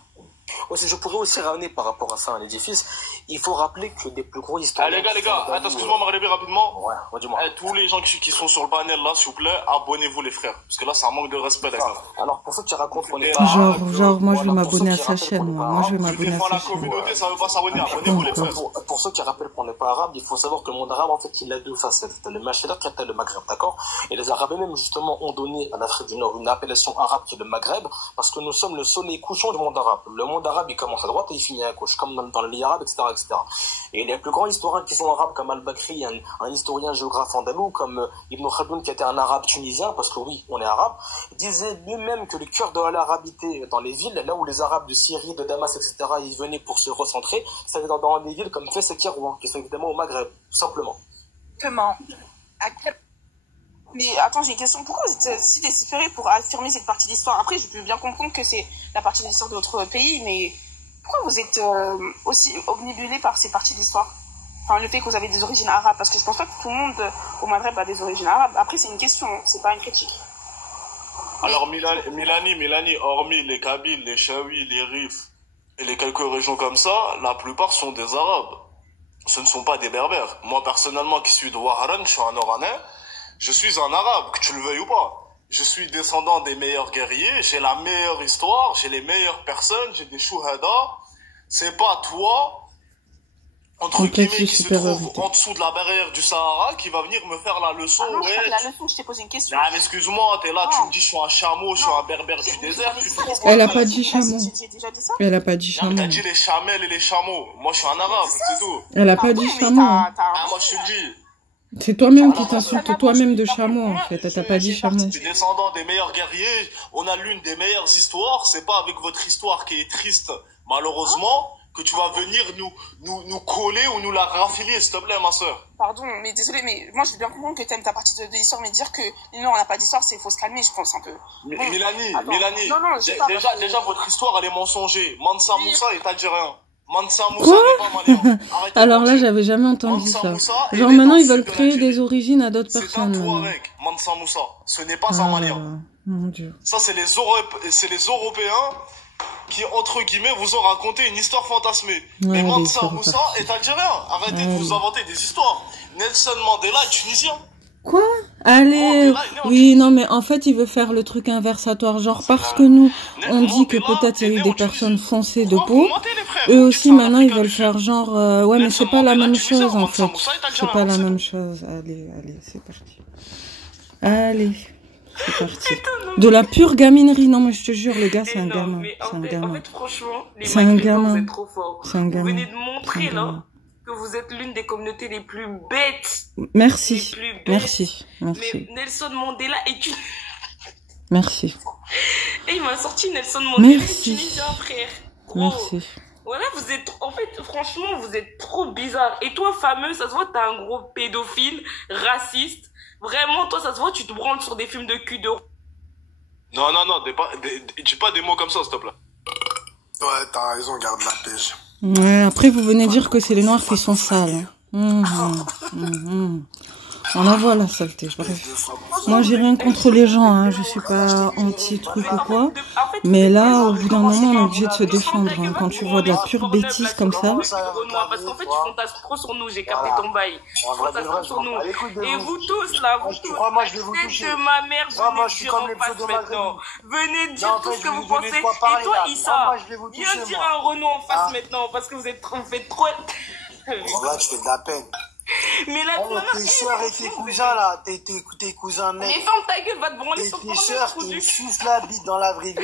Aussi, je pourrais aussi ramener par rapport à ça un édifice. Il faut rappeler que des plus gros historiens... les gars, attends, excuse-moi, Maghrébi, rapidement. Ouais, dis-moi. Tous les gens qui sont sur le panel, là, s'il vous plaît, abonnez-vous, les frères. Parce que là, c'est un manque de respect, d'accord. Alors, pour ceux qui racontent qu'on est genre, moi, je vais m'abonner à sa chaîne, moi. Je vais m'abonner à sa chaîne. La communauté, ça veut pas s'abonner. Abonnez-vous, les frères. Pour ceux qui rappellent qu'on n'est pas arabe, il faut savoir que le monde arabe, en fait, il a deux facettes. T'as le Machida, t'as le Maghreb, d'accord? Et les Arabes même, justement, ont donné à l'Afrique du Nord une appellation arabe qui est le Maghreb, parce que nous sommes le soleil couchant du monde arabe. Le monde monde arabe, il commence à droite et il finit à gauche, comme dans le Ligue arabe, etc., etc. Et les plus grands historiens qui sont arabes, comme Al-Bakri, un historien géographe andalou, comme Ibn Khaldoun, qui était un arabe tunisien, parce que oui, on est arabe, disait lui-même que le cœur de l'arabité dans les villes, là où les arabes de Syrie, de Damas, etc., ils venaient pour se recentrer, c'était dans des villes comme Fès et Kérouan, qui sont évidemment au Maghreb, tout simplement. Comment? Mais attends, j'ai une question. Pourquoi vous êtes si désespérés pour affirmer cette partie de l'histoire? Après, je peux bien comprendre que c'est la partie de l'histoire de votre pays, mais pourquoi vous êtes aussi obnubilés par ces parties de l'histoire? Enfin, le fait que vous avez des origines arabes, parce que je pense pas que tout le monde au Maghreb a des origines arabes. Après, c'est une question, c'est pas une critique. Alors, Milani, hormis les Kabyles, les Chaouis, les Rifs et les quelques régions comme ça, la plupart sont des Arabes. Ce ne sont pas des Berbères. Moi, personnellement, qui suis de Ouaharan, je suis un Oranais, je suis un Arabe, que tu le veuilles ou pas. Je suis descendant des meilleurs guerriers, j'ai la meilleure histoire, j'ai les meilleures personnes, j'ai des chouhada. C'est pas toi, entre guillemets, qui se trouve en dessous de la barrière du Sahara, qui va venir me faire la leçon. Ah non, je fais la leçon, je t'ai posé une question. Ah, mais excuse-moi, t'es là, tu me dis je suis un chameau, je suis un berbère du désert. Elle a pas dit chameau. J'ai déjà dit ça. Elle a pas dit chameau. T'as dit les chamelles et les chameaux. Moi, je suis un arabe, c'est tout. Elle a pas dit chameau. Ah, moi, je te le dis. C'est toi-même qui t'insultes toi-même de chameau, en fait. Elle t'a pas dit chameau. Les descendants des meilleurs guerriers, on a l'une des meilleures histoires. C'est pas avec votre histoire qui est triste, malheureusement, que tu vas venir nous coller ou nous la raffiler, s'il te plaît, ma soeur. Pardon, mais désolé, mais moi je veux bien comprendre que t'aimes ta partie de l'histoire, mais dire que non, on n'a pas d'histoire, c'est faut se calmer, je pense un peu. Mais, bon, Mélanie, non, déjà votre histoire elle est mensongère. Mansa Moussa est algérien. Mansa Moussa n'est pas malien. Alors là, j'avais jamais entendu ça. Genre maintenant, ils veulent créer des origines à d'autres personnes. C'est un Touareg, Mansa Moussa. Ce n'est pas un malien. Mon Dieu. Ça, c'est les Européens qui, entre guillemets, vous ont raconté une histoire fantasmée. Mais Mansa Moussa est algérien. Arrêtez de vous inventer des histoires. Nelson Mandela est tunisien. Quoi? Allez, oui, non, mais en fait, il veut faire le truc inversatoire, genre parce que nous, on dit que peut-être il y a eu des personnes foncées de peau, eux aussi, maintenant, ils veulent faire genre, ouais, mais c'est pas la même chose, en fait. C'est pas la même chose. Allez, c'est parti. Allez, c'est parti. De la pure gaminerie, non, mais je te jure, les gars, c'est un gamin. C'est un gamin. En fait, franchement, c'est un gamin. Vous êtes trop forts. C'est un gamin. Vous venez de montrer, là, que vous êtes l'une des communautés les plus bêtes. Merci. Les plus bêtes. Merci. Mais Nelson Mandela est une... Merci. Et il m'a sorti Nelson Mandela Merci. est tunisien, frère. Gros. Merci. Voilà, vous êtes... En fait, franchement, vous êtes trop bizarre. Et toi, fameux, ça se voit, t'es un gros pédophile, raciste. Vraiment, toi, ça se voit, tu te branles sur des films de cul de... Non, dis pas des mots comme ça, s'il te plaît. Ouais, t'as raison, garde la pêche. Ouais, après, vous venez dire que c'est les noirs qui sont sales. On la voit, la saleté. Bref. Moi, j'ai rien contre les gens, hein. Je suis pas anti-truc ou quoi. Mais là, au bout d'un moment, on est obligé de se défendre, hein. Quand tu vois de la pure bêtise comme ça. Parce qu'en fait, tu fantasmes trop sur nous, j'ai capté ton bail. Tu fantasmes sur nous. Et vous tous, là, vous tous, moi, je vais vous toucher. de ma mère, moi, je suis comme les face maintenant. Venez dire tout ce que vous pensez. Et toi, Issa, viens dire un Renaud en face maintenant, parce que vous faites trop... Là, tu fais de la peine. Mais là, tes soeurs et tes cousins, là, tes cousins, mec. Mais ferme ta gueule, va te branler sur ton tes soeurs, ils sucent la bite dans la vraie vie.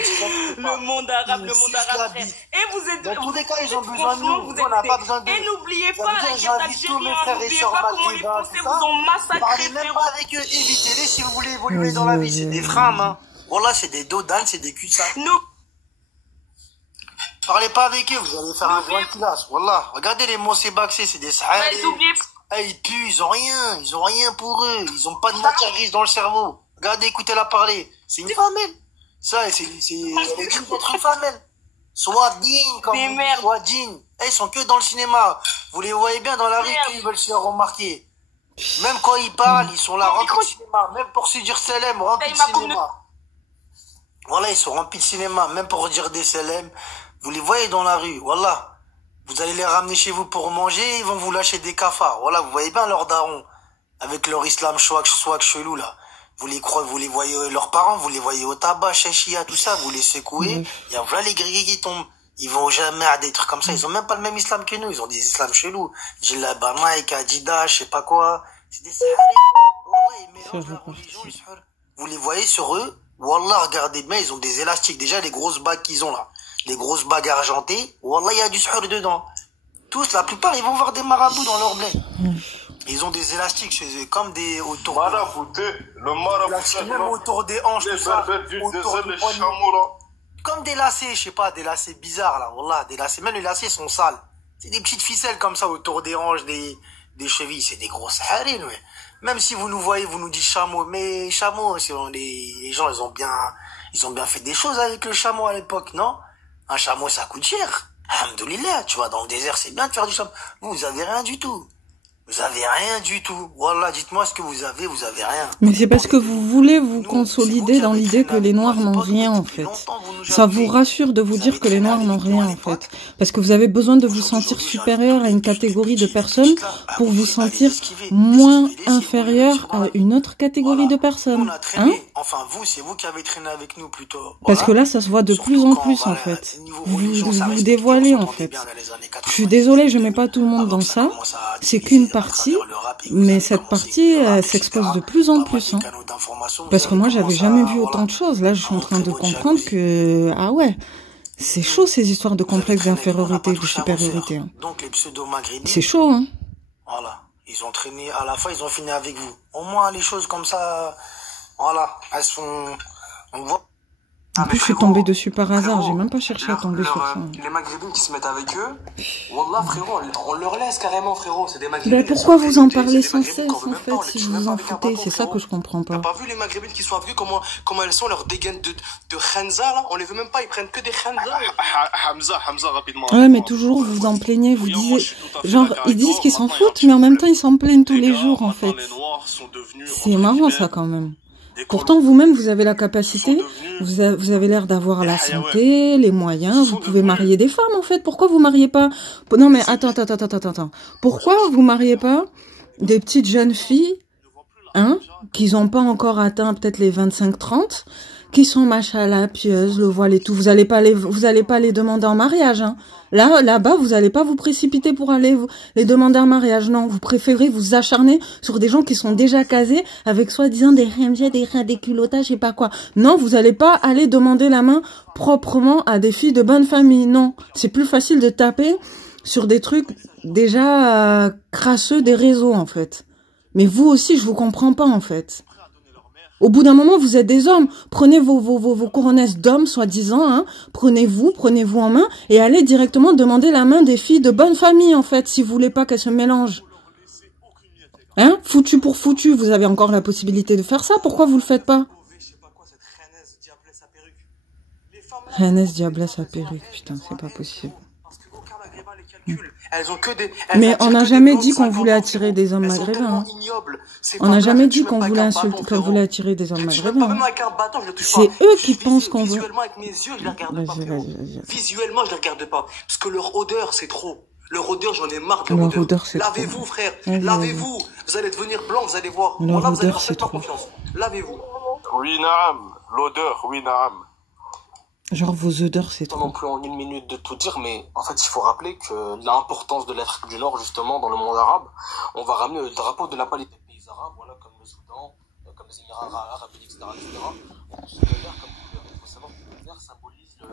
Le monde arabe, frère. Et vous êtes... Dans tous les cas, ils ont besoin de nous. On n'a pas besoin de... Et n'oubliez pas, j'invite tous mes frères et sœurs maghrébins, tout ça. Vous ont massacré, parlez même pas avec eux, évitez-les si vous voulez évoluer dans la vie. C'est des frames, hein. Voilà, c'est des dodanes, c'est des cul-de-sac. Parlez pas avec eux, vous allez faire un grand classe. Wallah, regardez les Mossébaxés, c'est des sahara. Ils puent, ils ont rien pour eux. Ils ont pas de matière grise dans le cerveau. Regardez, écoutez-la parler. C'est une femme, elle. Ça, elle est digne d'être une femme, elle. Sois digne, comme sois digne. Ils sont que dans le cinéma. Vous les voyez bien dans la rue, ils veulent se faire remarquer. Même quand ils parlent, ils sont là, remplis de cinéma. Même pour se dire Selem, remplis de cinéma. Voilà, ils sont remplis de cinéma. Même pour dire des Selem. Vous les voyez dans la rue, voilà. Vous allez les ramener chez vous pour manger, ils vont vous lâcher des cafards. Voilà, vous voyez bien leurs darons. Avec leur islam swag chelou, là. Vous les voyez, leurs parents, vous les voyez au tabac, chachia, tout ça, vous les secouez. Il y a voilà les gris qui tombent. Ils vont jamais à des trucs comme ça. Ils ont même pas le même islam que nous. Ils ont des islams chelous. Djellaba, Nike, Adidas, je sais pas quoi. C'est des saharis. Ils mélangent leur religion, vous les voyez sur eux. Wallah, regardez bien, ils ont des élastiques. Déjà, les grosses bagues qu'ils ont là. les grosses bagues argentées, wallah, il y a du suhur dedans. Tous, la plupart, ils vont voir des marabouts dans leur blé. Ils ont des élastiques chez eux, comme des autour le marabouté, même autour des hanches, les tout ça, berbères du autour désert, du les poignet. chameaux, là. Comme des lacets, je sais pas, des lacets bizarres, là, wallah, des lacets, même les lacets sont sales. C'est des petites ficelles comme ça autour des hanches, des chevilles, c'est des grosses harines, ouais. Même si vous nous voyez, vous nous dites chameau, mais chameau, les gens, ils ont bien fait des choses avec le chameau à l'époque, non? Un chameau, ça coûte cher. Alhamdoulilah, tu vois, dans le désert, c'est bien de faire du chameau. Vous avez rien du tout. Vous avez rien du tout. Wallah, dites-moi ce que vous avez rien. Mais c'est parce que vous voulez vous consolider dans l'idée que les Noirs n'ont rien, en fait. Ça vous rassure de vous dire que les Noirs n'ont rien, en fait. Parce que vous avez besoin de vous sentir supérieur à une catégorie de personnes pour vous sentir moins inférieur à une autre catégorie de personnes. Hein? Enfin, vous, c'est vous qui avez traîné avec nous plutôt. Parce que là, ça se voit de plus en plus, en fait. Vous dévoilez, en fait. Je suis désolée, je mets pas tout le monde dans ça. C'est qu'une partie, mais cette partie s'expose de plus en plus. Hein. Parce que moi, j'avais jamais vu autant de choses. Là, je suis en train de comprendre que... Ah ouais, c'est chaud ces histoires de complexe d'infériorité, de supériorité. Hein. C'est chaud, hein. Voilà, ils ont traîné, à la fin, ils ont fini avec vous. Au moins, les choses comme ça, voilà, elles sont... On voit... En plus, je suis tombée dessus par hasard, j'ai même pas cherché à tomber sur ça. Les maghrébins qui se mettent avec eux, wallah frérot, on leur laisse carrément frérot, c'est des maghrébins. Ben pourquoi vous en parlez sans cesse en fait, si vous vous en foutez, c'est ça que je comprends pas. T'as pas vu les maghrébines qui sont avec eux, comment elles sont, leurs dégaines de khanza là, on les veut même pas, ils prennent que des khanza. Hamza, rapidement. Ouais, mais toujours vous en plaignez, vous disiez, genre, ils disent qu'ils s'en foutent, mais en même temps ils s'en plaignent tous les jours en fait. C'est marrant ça quand même. Pourtant, vous-même, vous avez la capacité, vous avez l'air d'avoir la santé, les moyens, vous pouvez marier des femmes, en fait. Pourquoi vous mariez pas... Non, mais attends. Pourquoi vous mariez pas des petites jeunes filles, hein, qui n'ont pas encore atteint peut-être les 25-30, qui sont machallah, pieuses, le voile et tout. Vous allez pas les demander en mariage, hein. Là-bas, vous allez pas vous précipiter pour aller les demander en mariage. Non, vous préférez vous acharner sur des gens qui sont déjà casés avec soi-disant des RMG, des culottas, je sais pas quoi. Non, vous allez pas aller demander la main proprement à des filles de bonne famille. Non, c'est plus facile de taper sur des trucs déjà crasseux des réseaux, en fait. Mais vous aussi, je vous comprends pas, en fait. Au bout d'un moment, vous êtes des hommes. Prenez vos couronnesses d'hommes, soi-disant, hein. Prenez-vous en main et allez directement demander la main des filles de bonne famille, en fait, si vous voulez pas qu'elles se mélangent. Hein? Foutu pour foutu, vous avez encore la possibilité de faire ça. Pourquoi vous le faites pas? Hannes Diablesse à perruque, putain, c'est pas possible. Mais on n'a jamais dit qu'on voulait attirer des hommes maghrébins. On n'a jamais dit qu'on voulait attirer des hommes maghrébins. C'est eux qui pensent qu'on veut. Visuellement, je les regarde pas. Parce que leur odeur, c'est trop. Leur odeur, j'en ai marre de leur odeur. Lavez-vous, frère. Lavez-vous. Vous allez devenir blanc, vous allez voir. Leur odeur, c'est trop. Lavez-vous. Oui, naam. L'odeur, oui, naam. Genre vos odeurs, c'est trop. Non plus en une minute de tout dire, mais en fait, il faut rappeler que l'importance de l'Afrique du Nord, justement, dans le monde arabe, on va ramener le drapeau de la palette des pays arabes, voilà, comme le Soudan, comme les Émirats arabes, etc.,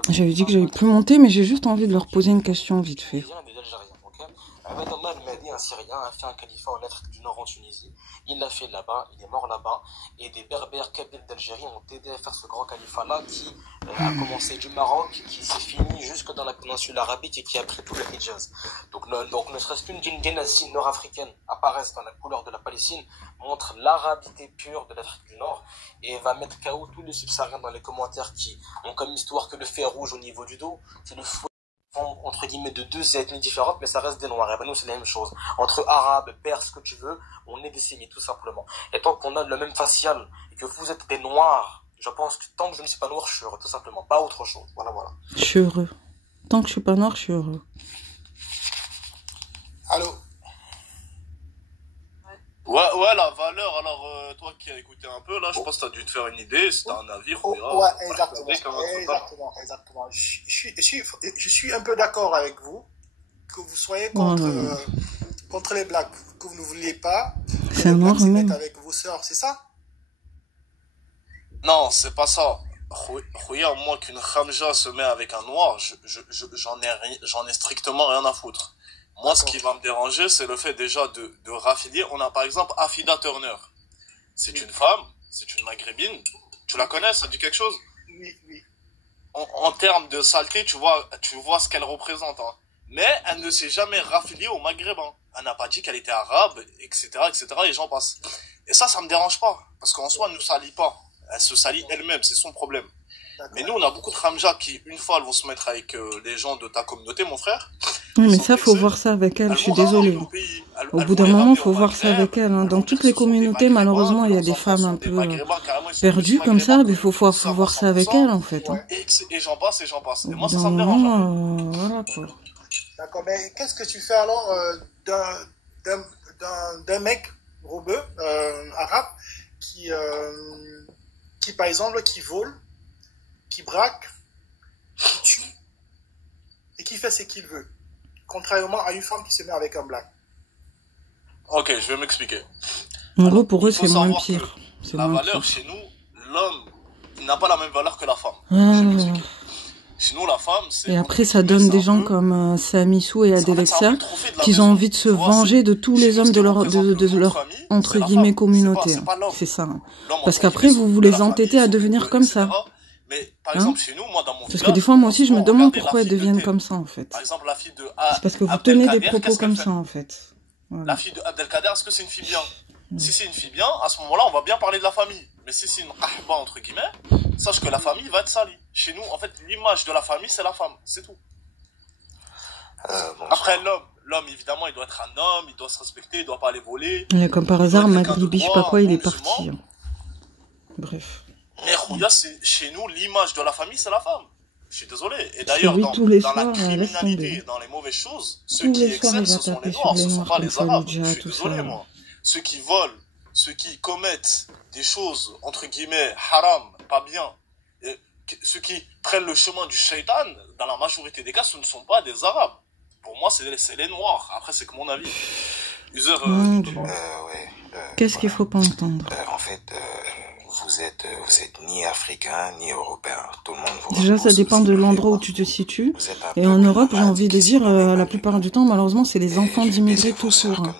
J'avais dit que j'allais plus monter, mais j'ai juste envie de leur poser une question vite fait. Ahmed Omar Mahdi, un Syrien, a fait un califat en Afrique du Nord en Tunisie. Il l'a fait là-bas, il est mort là-bas. Et des berbères kabyles d'Algérie ont aidé à faire ce grand califat-là qui a commencé du Maroc, qui s'est fini jusque dans la péninsule arabique et qui a pris tout le Hijaz. Donc ne serait-ce qu'une dynastie nord-africaine apparaisse dans la couleur de la Palestine, montre l'arabité pure de l'Afrique du Nord et va mettre KO tous les subsahariens dans les commentaires qui ont comme histoire que le fer rouge au niveau du dos, c'est le fou entre guillemets de deux ethnies différentes, mais ça reste des noirs. Et ben nous c'est la même chose. Entre arabes, perses, ce que tu veux, on est des sémites tout simplement. Et tant qu'on a le même facial et que vous êtes des noirs, je pense que tant que je ne suis pas noir, je suis heureux, tout simplement, pas autre chose. Voilà. Je suis heureux. Tant que je suis pas noir, je suis heureux. Allô? Ouais, la valeur, alors toi qui as écouté un peu, là, je pense que tu as dû te faire une idée, si tu as un avis, on verra. Ouais, exactement. Je suis un peu d'accord avec vous, que vous soyez contre les blacks, que vous ne vouliez pas c'est un noir se mettre avec vos sœurs, c'est ça? Non, c'est pas ça. Regarde, moi, qu'une khamja se met avec un noir, j'en ai strictement rien à foutre. Moi, ce qui va me déranger, c'est le fait déjà de raffilier. On a par exemple Afida Turner. C'est une femme, c'est une maghrébine. Tu la connais, ça dit quelque chose? Oui, oui. En termes de saleté, tu vois ce qu'elle représente. Hein. Mais elle ne s'est jamais raffiliée au maghrébin. Elle n'a pas dit qu'elle était arabe, etc., et j'en passe. Et ça me dérange pas. Parce qu'en soi, elle ne nous salit pas. Elle se salit elle-même, c'est son problème. Mais nous, on a beaucoup de Khamja qui, une fois, elles vont se mettre avec les gens de ta communauté, mon frère. Oui, mais ça, faut voir ça avec elle, je suis désolée. Au bout d'un moment, faut voir ça avec elle. Hein. Dans toutes les communautés, malheureusement, il y a des femmes un peu perdues comme ça, mais faut voir ça avec elle, en fait. Hein. Et j'en passe. Et moi, ça me dérange. Voilà, quoi. D'accord, mais qu'est-ce que tu fais alors d'un mec robeux, arabe, qui, par exemple, qui vole, qui braque, qui tue, et qui fait ce qu'il veut, contrairement à une femme qui se met avec un black. Ok, je vais m'expliquer. En gros, pour eux, c'est moins pire. La valeur, chez nous, l'homme n'a pas la même valeur que la femme. Je vais m'expliquer. Chez nous, la femme, c'est... Et après, ça donne des gens comme Samissou et Adelexia qui ont envie de se venger de tous les hommes de leur entre guillemets, communauté. C'est ça. Parce qu'après, vous vous les entêtez à devenir comme ça. Mais, par exemple, chez nous, moi, dans mon Parce que des fois, moi aussi, je me demande pourquoi elles deviennent comme ça, en fait. Par exemple, la fille de... C'est parce que vous tenez des propos comme ça, en fait. La fille de Abdelkader, est-ce que c'est une fille bien? Si c'est une fille bien, à ce moment-là, on va bien parler de la famille. Mais si c'est une kahba, entre guillemets, sache que la famille va être salie. Chez nous, en fait, l'image de la famille, c'est la femme. C'est tout. Après, l'homme, évidemment, il doit être un homme, il doit se respecter, il doit pas aller voler. Et comme par hasard, Maghribi, je sais pas quoi, il est parti. Hein. Bref. Mais Khouya, chez nous, l'image de la famille, c'est la femme. Je suis désolé. Et d'ailleurs, dans la criminalité, dans les mauvaises choses, ceux qui excellent, ce sont les noirs, ce ne sont pas les arabes. Je suis désolé, moi. Ceux qui volent, ceux qui commettent des choses, entre guillemets, haram, pas bien, et ceux qui prennent le chemin du shaitan, dans la majorité des cas, ce ne sont pas des arabes. Pour moi, c'est les noirs. Après, c'est que mon avis. Qu'est-ce qu'il faut pas entendre? En fait, vous êtes ni africain, ni européen. Tout le monde vous Déjà, ça dépend de l'endroit où tu te situes. Et en Europe, j'ai envie de dire, la plupart du temps, malheureusement, c'est les enfants d'immigrés tout court. Hein.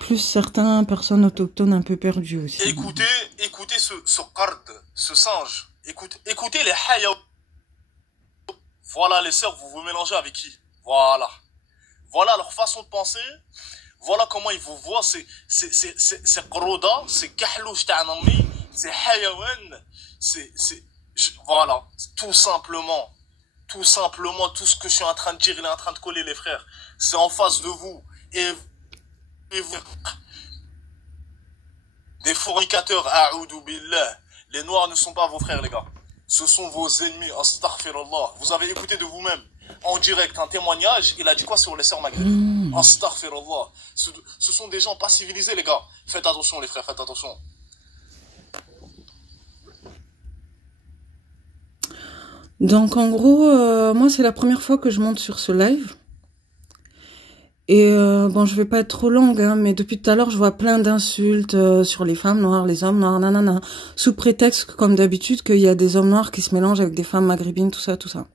Plus certaines personnes autochtones un peu perdues aussi. Écoutez ce qard, ce singe. Écoutez les hayao. Voilà les sœurs, vous vous mélangez avec qui? Voilà leur façon de penser. Voilà comment ils vous voient. C'est qroda, c'est kahlouch ta'nami, c'est hayawan, voilà, tout simplement, tout ce que je suis en train de dire, il est en train de coller, les frères. C'est en face de vous. Et vous, des fornicateurs, a'oudou billah. Les noirs ne sont pas vos frères, les gars. Ce sont vos ennemis, astaghfirullah. Vous avez écouté de vous-même, en direct, un témoignage, il a dit quoi sur les sœurs maghrébines? Astaghfirullah. Ce sont des gens pas civilisés, les gars. Faites attention, les frères, faites attention. Donc, en gros, moi, c'est la première fois que je monte sur ce live. Et bon, je vais pas être trop longue, hein, mais depuis tout à l'heure, je vois plein d'insultes sur les femmes noires, les hommes noirs, nanana, sous prétexte, comme d'habitude, qu'il y a des hommes noirs qui se mélangent avec des femmes maghrébines, tout ça, tout ça.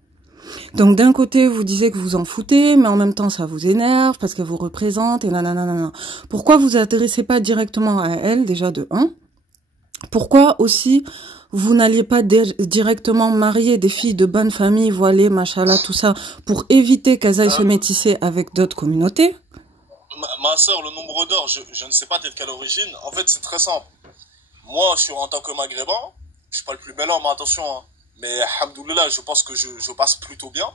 Donc, d'un côté, vous disiez que vous en foutez, mais en même temps, ça vous énerve parce qu'elle vous représente et nanana. Pourquoi vous adressez pas directement à elle, déjà de 1? Pourquoi aussi vous n'alliez pas directement marier des filles de bonne famille, voilées, machallah, tout ça, pour éviter qu'elles aillent se métisser avec d'autres communautés? Ma sœur, le nombre d'or, je ne sais pas de quelle origine. En fait, c'est très simple. Moi, je suis en tant que maghrébin, je suis pas le plus bel homme, attention, hein. Mais, alhamdoulilah, je pense que je passe plutôt bien.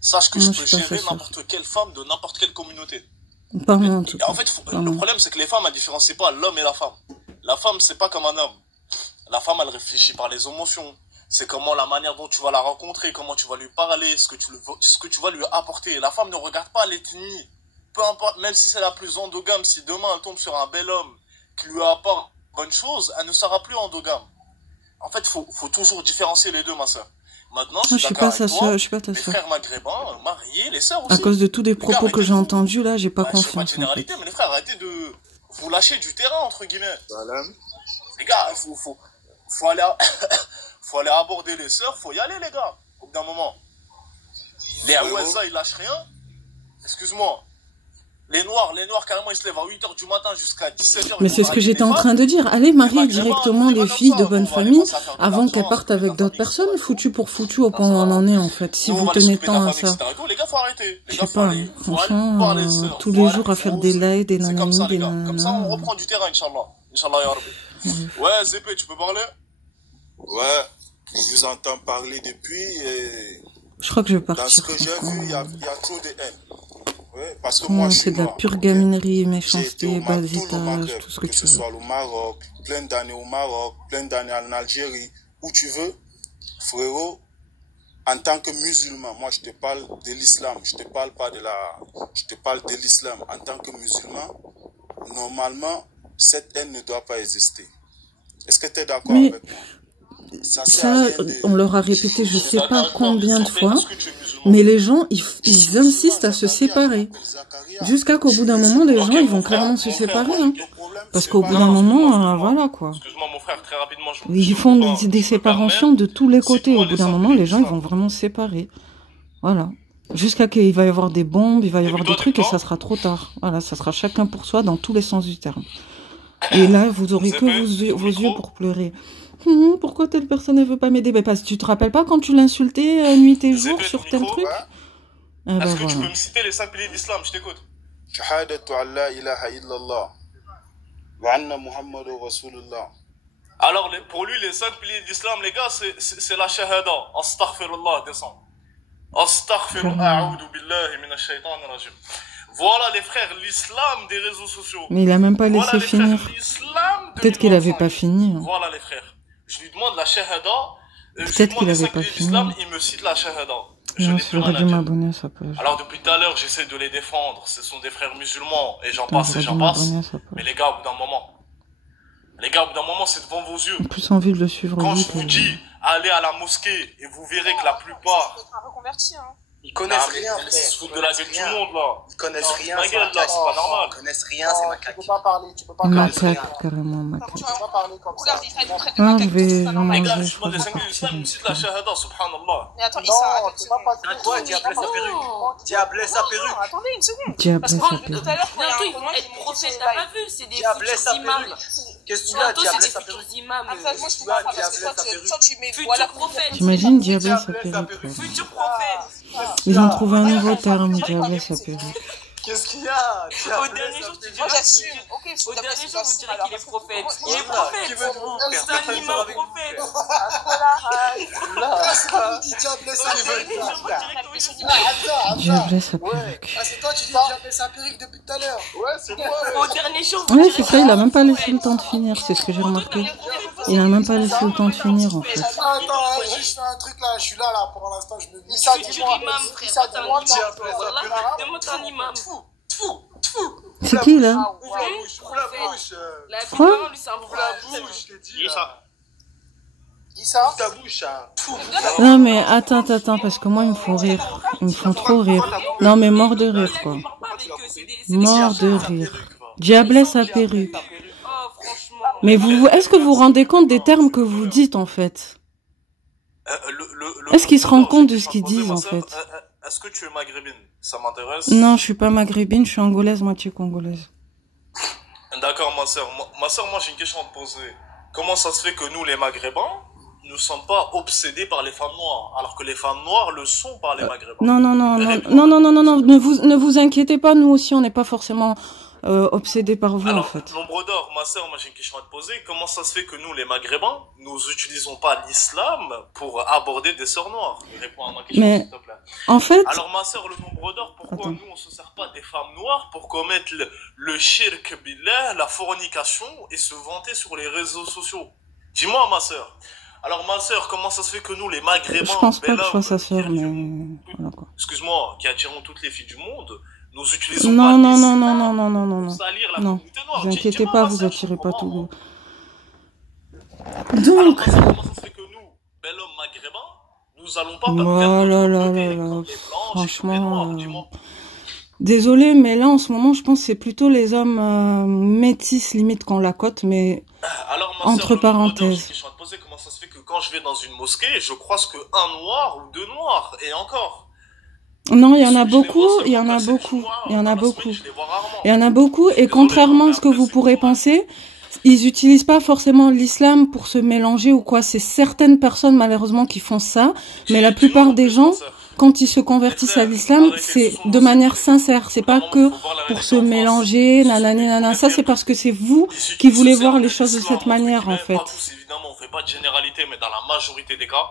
Sache que je peux gérer n'importe quelle femme de n'importe quelle communauté. Pas moi, en tout cas. En fait, le problème, c'est que les femmes, elles différencient pas l'homme et la femme. La femme, c'est pas comme un homme. La femme, elle réfléchit par les émotions. C'est comment la manière dont tu vas la rencontrer, comment tu vas lui parler, ce que tu vas lui apporter. La femme ne regarde pas l'ethnie. Peu importe, même si c'est la plus endogame, si demain elle tombe sur un bel homme qui lui apporte bonne chose, elle ne sera plus endogame. En fait, faut toujours différencier les deux, ma soeur. Maintenant, je suis d'accord avec toi, les frères maghrébins, mariés, les sœurs aussi. À cause de tous les propos que j'ai entendus, là, j'ai pas confiance. Je sais pas de généralité, mais les frères, arrêtez de vous lâcher du terrain, entre guillemets. Les gars, faut faut aller aborder les sœurs, faut y aller, les gars, au bout d'un moment. Les Aouaza, ils lâchent rien. Excuse-moi. Les noirs, carrément, ils se lèvent à 8h du matin jusqu'à 17h. Mais c'est ce que j'étais en train de dire. Allez marier directement les filles de bonne famille avant qu'elles partent avec d'autres personnes, foutu pour foutu au point où on en est, en fait. Si vous tenez tant à ça. Les gars, faut arrêter. Je sais pas, franchement, tous les jours à faire des lives, des nananis, des nananas. Comme ça, on reprend du terrain, Inch'Allah. Inch'Allah, ya Rabbi. Ouais, Zépé, tu peux parler? Ouais, je vous entends parler depuis et... Je crois que je vais partir. Dans ce que j'ai vu, il y a trop de haine. Ouais, parce que moi, c'est de la pure gaminerie, méchanceté, basitage, tout ce que tu veux. Que ce soit au Maroc, plein d'années au Maroc, plein d'années en Algérie, où tu veux, frérot, en tant que musulman, moi je te parle de l'islam, je te parle pas de je te parle de l'islam. En tant que musulman, normalement, cette haine ne doit pas exister. Est-ce que tu es d'accord avec moi? Ça, on leur a répété je sais pas combien de fois, mais les gens, ils insistent à se séparer. Jusqu'à qu'au bout d'un moment, les gens, ils vont clairement se séparer. Hein. Parce qu'au bout d'un moment, voilà quoi. Ils font des séparations de tous les côtés. Au bout d'un moment, les gens, ils vont vraiment se séparer. Voilà. Jusqu'à qu'il va y avoir des bombes, il va y avoir des trucs et ça sera trop tard. Voilà, ça sera chacun pour soi dans tous les sens du terme. Et là, vous aurez que vos yeux pour pleurer. Pourquoi telle personne ne veut pas m'aider? Parce que tu te rappelles pas quand tu l'insultais nuit et jour sur tel truc? Est-ce que tu peux me citer les 5 piliers de l'islam? Je t'écoute. Shahadatu an la ilaha illallah wa anna Muhammadur Rasulullah. Alors, pour lui, les 5 piliers de l'islam, les gars, c'est la shahada. Astaghfirullah, descend. Astaghfirullah, a'udhu billahi minash shaitanir rajim. Voilà les frères, l'islam des réseaux sociaux. Mais il a même pas laissé finir. Peut-être qu'il avait pas fini. Hein. Voilà les frères. Je lui demande la shahada. Peut-être qu'il avait pas fini. Il me cite la shahada. J'aurais dû m'abonner à sa page. Alors depuis tout à l'heure, j'essaie de les défendre. Ce sont des frères musulmans. Et j'en passe et j'en passe. Mais les gars, au bout d'un moment, c'est devant vos yeux. J'ai plus envie de le suivre. Quand je vous dis, allez à la mosquée et vous verrez que la plupart... Ils connaissent rien, Ils se foutent de la gueule du monde, là. Ils connaissent rien, c'est ma gueule, là, c'est pas normal. Ils connaissent rien, c'est ma caque. Tu peux pas parler, tu peux pas parler. Macaque, carrément, macaque. Tu peux pas parler comme ça. Non, je vais les gars, je demande les 5 minutes d'islam, ils me citent la shahada, subhanallah. Mais attends, Issa, tu peux pas passer. Toi, Diablesse sa perruque. Diablesse sa perruque. Attendez une seconde. Diablesse sa perruque. Tout à l'heure, bientôt, ils vont être prophètes, t'as pas vu? C'est des futurs imams. Qu'est-ce que tu as, Diablesse sa futurs perruque? imams. Moi, je peux pas parler parce que toi, tu mets Futur prophète. T'imagines Diablesse sa perruque? Futur prophète. Ils ont trouvé un nouveau terme, Diablesse sa perruque. Qu'est-ce qu'il y a? Au dernier jour, tu diras au dernier jour, vous direz qu'il est prophète. Il est prophète. C'est un imam prophète. Diablesse sa perruque. C'est toi, tu dis Diablesse sa perruque depuis tout à l'heure. Ouais, c'est moi. Au dernier jour, Ouais, c'est ça, il a même pas laissé le temps de finir, c'est ce que j'ai remarqué. Il a même pas laissé le temps de finir, en fait. Attends, juste fais un truc là, je suis là, pour l'instant, je me dis ça. Futur imam, frère. Demande un imam. C'est qui, là? Ouvre la bouche. La plupart, lui, c'est un frère. Je t'ai dit, ça. Dis ça. Ta bouche, Non, mais attends, parce que moi, ils me font rire. Ils me font trop rire. Non, mais mort de rire, quoi. Mort de rire. Diablesse sa perruque. Mais est-ce que vous vous rendez compte des termes que vous dites, en fait? Est-ce qu'ils se rendent compte de ce qu'ils disent, en fait? Est-ce que tu es maghrébine? Ça m'intéresse. Non, je suis pas maghrébine, je suis angolaise, moitié congolaise. D'accord, ma sœur. Moi, j'ai une question à te poser. Comment ça se fait que nous, les maghrébins, nous sommes pas obsédés par les femmes noires, alors que les femmes noires le sont par les maghrébins? Non, ne vous inquiétez pas, nous aussi, on n'est pas forcément obsédés par vous, alors, en fait. L'ombre d'or, ma sœur, moi j'ai une question à te poser. Comment ça se fait que nous, les maghrébins, nous utilisons pas l'islam pour aborder des sœurs noires? Réponds à ma question, s'il te plaît. En fait... Alors, ma sœur, le nombre d'or, pourquoi nous, on se sert pas des femmes noires pour commettre le shirk billah, la fornication, et se vanter sur les réseaux sociaux? Dis-moi, ma sœur. Alors, ma sœur, comment ça se fait que nous, les maghrébins... Je pense pas que je sois sa sœur, mais... Voilà, quoi. Excuse-moi, qui attirons toutes les filles du monde... Nous utilisons non, pas non, ne vous inquiétez pas, vous attirez pas tout. Donc, comment ça se fait que nous, bel homme maghrébin, nous allons pas franchement, désolé, mais là en ce moment, je pense que c'est plutôt les hommes métis limite qu'on la cote, mais Alors, ma Entre sœur, parenthèses. je suis en train de poser comment ça se fait que quand je vais dans une mosquée, je croise que un noir ou deux noirs, et encore. Non, il y en a beaucoup, il y en a beaucoup, il y en a beaucoup. Il y en a beaucoup, et contrairement à ce que vous pourrez penser, ils utilisent pas forcément l'islam pour se mélanger ou quoi. C'est certaines personnes, malheureusement, qui font ça, mais la plupart des gens, quand ils se convertissent à l'islam, c'est de manière sincère. C'est pas que pour se mélanger, nanani, nanana. Ça, c'est parce que c'est vous qui voulez voir les choses de cette manière, en fait. Évidemment, on fait pas de généralité, mais dans la majorité des cas,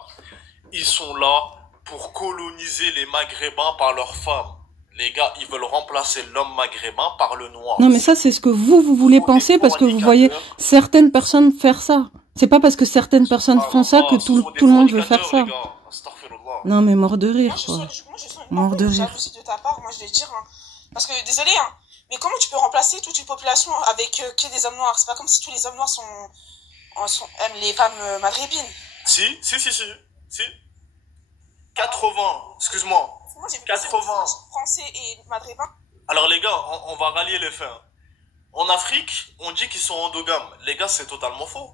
ils sont là pour coloniser les Maghrébins par leurs femmes. Les gars, ils veulent remplacer l'homme maghrébin par le noir. Non, mais ça, c'est ce que vous voulez penser parce que vous voyez certaines personnes faire ça. C'est pas parce que certaines personnes font ça que tout le monde veut faire ça. Non, mais mort de rire, quoi. Mort de rire. Jalousie de ta part, moi je vais dire, hein. Parce que, désolé, hein, mais comment tu peux remplacer toute une population avec que des hommes noirs? C'est pas comme si tous les hommes noirs aiment les femmes maghrébines. Si. 80, excuse-moi. Moi, j'ai vu 80. Français et maghrébins. Alors les gars, on va rallier les faits. En Afrique, on dit qu'ils sont endogames. Les gars, c'est totalement faux.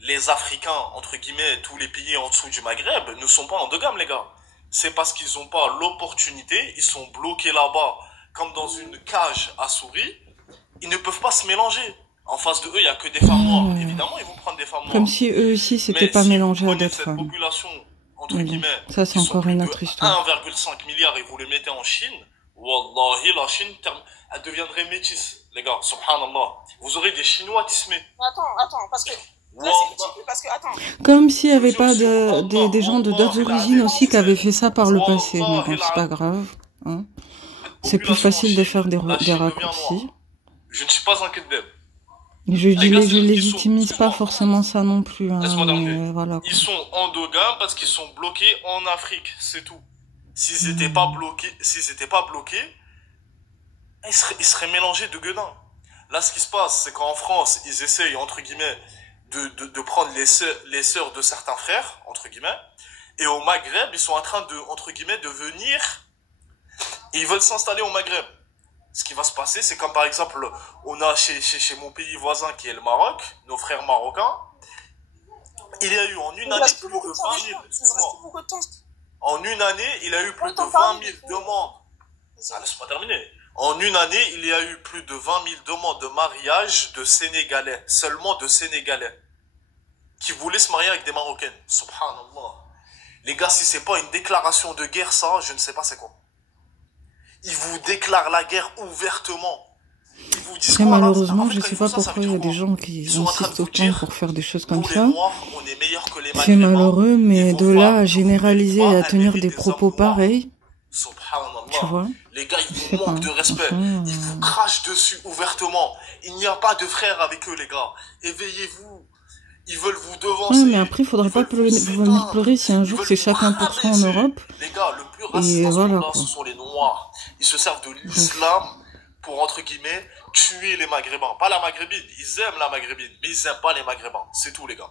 Les Africains, entre guillemets, tous les pays en dessous du Maghreb, ne sont pas endogames, les gars. C'est parce qu'ils n'ont pas l'opportunité, ils sont bloqués là-bas, comme dans une cage à souris. Ils ne peuvent pas se mélanger. En face de eux, il n'y a que des femmes noires. Évidemment, ils vont prendre des femmes noires. Comme si eux aussi, c'était pas mélangé à d'autres femmes. Population, entre guillemets, ça, c'est encore une autre histoire. 1,5 milliard et vous les mettez en Chine, wallahi, la Chine, elle deviendrait métisse, les gars, subhanallah. Vous aurez des Chinois qui se mettent. Attends, parce que... Là, c'est ridicule, parce que, attends. Comme s'il n'y avait pas des gens de d'autres origines aussi qui avaient fait ça par le passé. Mais bon, c'est pas grave. Hein. C'est plus facile de faire des raccourcis. Je ne suis pas un kidnap. Je légitimise pas forcément ça non plus. Hein, mais voilà, ils sont endogames parce qu'ils sont bloqués en Afrique, c'est tout. S'ils n'étaient pas bloqués, ils seraient mélangés de gueudin. Là, ce qui se passe, c'est qu'en France, ils essayent, entre guillemets, de prendre les sœurs de certains frères, entre guillemets, et au Maghreb, ils sont en train de, entre guillemets, de venir, et ils veulent s'installer au Maghreb. Ce qui va se passer, c'est comme par exemple, on a chez mon pays voisin qui est le Maroc, nos frères marocains, il y a eu en une année plus de 20 000, excuse-moi, en une année, il y a eu plus de 20 000 demandes. Ça laisse pas terminer. En une année, il y a eu plus de 20 000 demandes de mariage de Sénégalais, seulement de Sénégalais, qui voulaient se marier avec des Marocaines. Subhanallah. Les gars, si c'est pas une déclaration de guerre, ça, je ne sais pas c'est quoi. Ils vous déclarent la guerre ouvertement. Ils vous disent quoi, malheureusement, je sais pas pourquoi il y a des gens qui insistent autant pour faire des choses comme ça. C'est malheureux, mais de là à généraliser et à tenir des propos pareils, tu vois. Les gars, ils vous manquent de respect. Ils vous crachent dessus ouvertement. Il n'y a pas de frères avec eux, les gars. Éveillez-vous. Ils veulent vous devancer. Oui, mais après, il faudrait pas venir pleurer si un jour c'est chacun pour soi en Europe. Les gars, le plus raciste dans ce monde-là, ce sont les Noirs. Ils se servent de l'islam pour, entre guillemets, tuer les Maghrébins. Pas la Maghrébine. Ils aiment la Maghrébine, mais ils aiment pas les Maghrébins. C'est tout, les gars.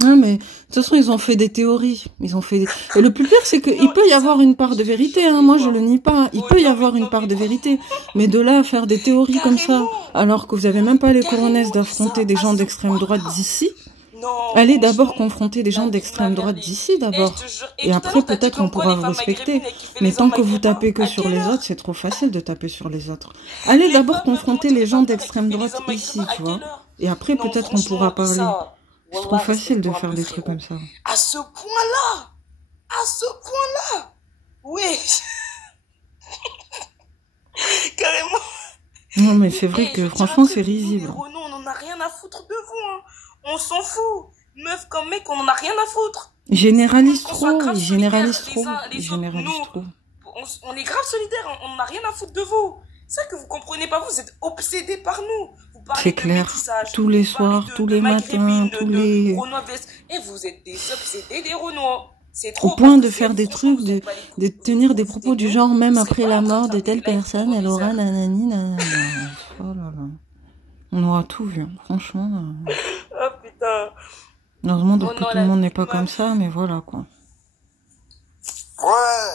Non, mais de toute façon, ils ont fait des théories. Et le plus pire, c'est qu'il peut y avoir une part de vérité. Hein. Moi, je le nie pas. Il peut y avoir une part de vérité. Mais de là à faire des théories comme ça, alors que vous avez même pas les couronnesses d'affronter des gens d'extrême droite d'ici, allez d'abord confronter des gens d'extrême droite d'ici, d'abord. Et après, peut-être, on pourra vous respecter. Mais tant que vous tapez que sur les autres, c'est trop facile de taper sur les autres. Allez d'abord confronter les gens d'extrême droite ici, tu vois. Et après, peut-être, on pourra parler. C'est trop facile de faire des trucs comme ça. À ce point-là, oui. Carrément. Non, mais c'est vrai que franchement, c'est risible. Renaud, on en a rien à foutre de vous. Hein. On s'en fout. Meuf comme mec, on en a rien à foutre. Ils généralisent trop. On est grave solidaires. On n'a rien à foutre de vous. C'est ça que vous comprenez pas. Vous êtes obsédés par nous. C'est clair. Tous les soirs, tous les matins, tous les... Et vous êtes des obsédés des Renois. Au point de faire des trucs, de tenir des propos du genre, même après la mort de telle personne, elle aura nanani, nanana. Oh là là. On aura tout vu, franchement. Oh putain. Heureusement, tout le monde n'est pas comme ça, mais voilà, quoi. Ouais.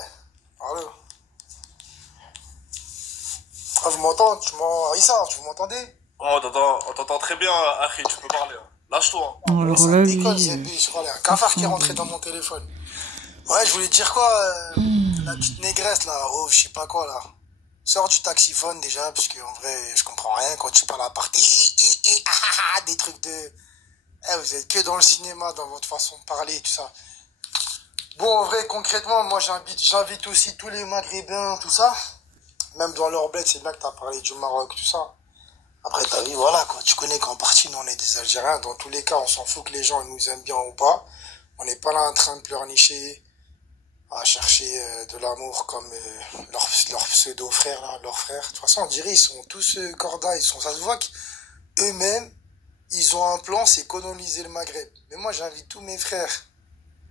Allô. Ah, vous m'entendez? Aïssa, vous m'entendez? Oh, on t'entend très bien, Harry, tu peux parler. Lâche-toi. Alors là, lui... Je crois, il y a un cafard qui est rentré dans mon téléphone. Ouais, je voulais te dire quoi, la petite négresse, là, oh, je sais pas quoi, là. Sors du taxiphone, déjà, parce que, en vrai, je comprends rien quand tu parles à part des trucs de... Eh, vous êtes que dans le cinéma, dans votre façon de parler, tout ça. Bon, en vrai, concrètement, moi, j'invite aussi tous les Maghrébins, tout ça. Même dans leur bled, c'est bien que t'as parlé du Maroc, tout ça. Après, t'as vu, voilà, quoi. Tu connais qu'en partie, nous, on est des Algériens. Dans tous les cas, on s'en fout que les gens nous aiment bien ou pas. On n'est pas là en train de pleurnicher, à chercher de l'amour comme leurs pseudo-frères, là, leurs frères. De toute façon, on dirait, ils sont tous cordas. Ça se voit qu'eux-mêmes, ils ont un plan, c'est coloniser le Maghreb. Mais moi, j'invite tous mes frères.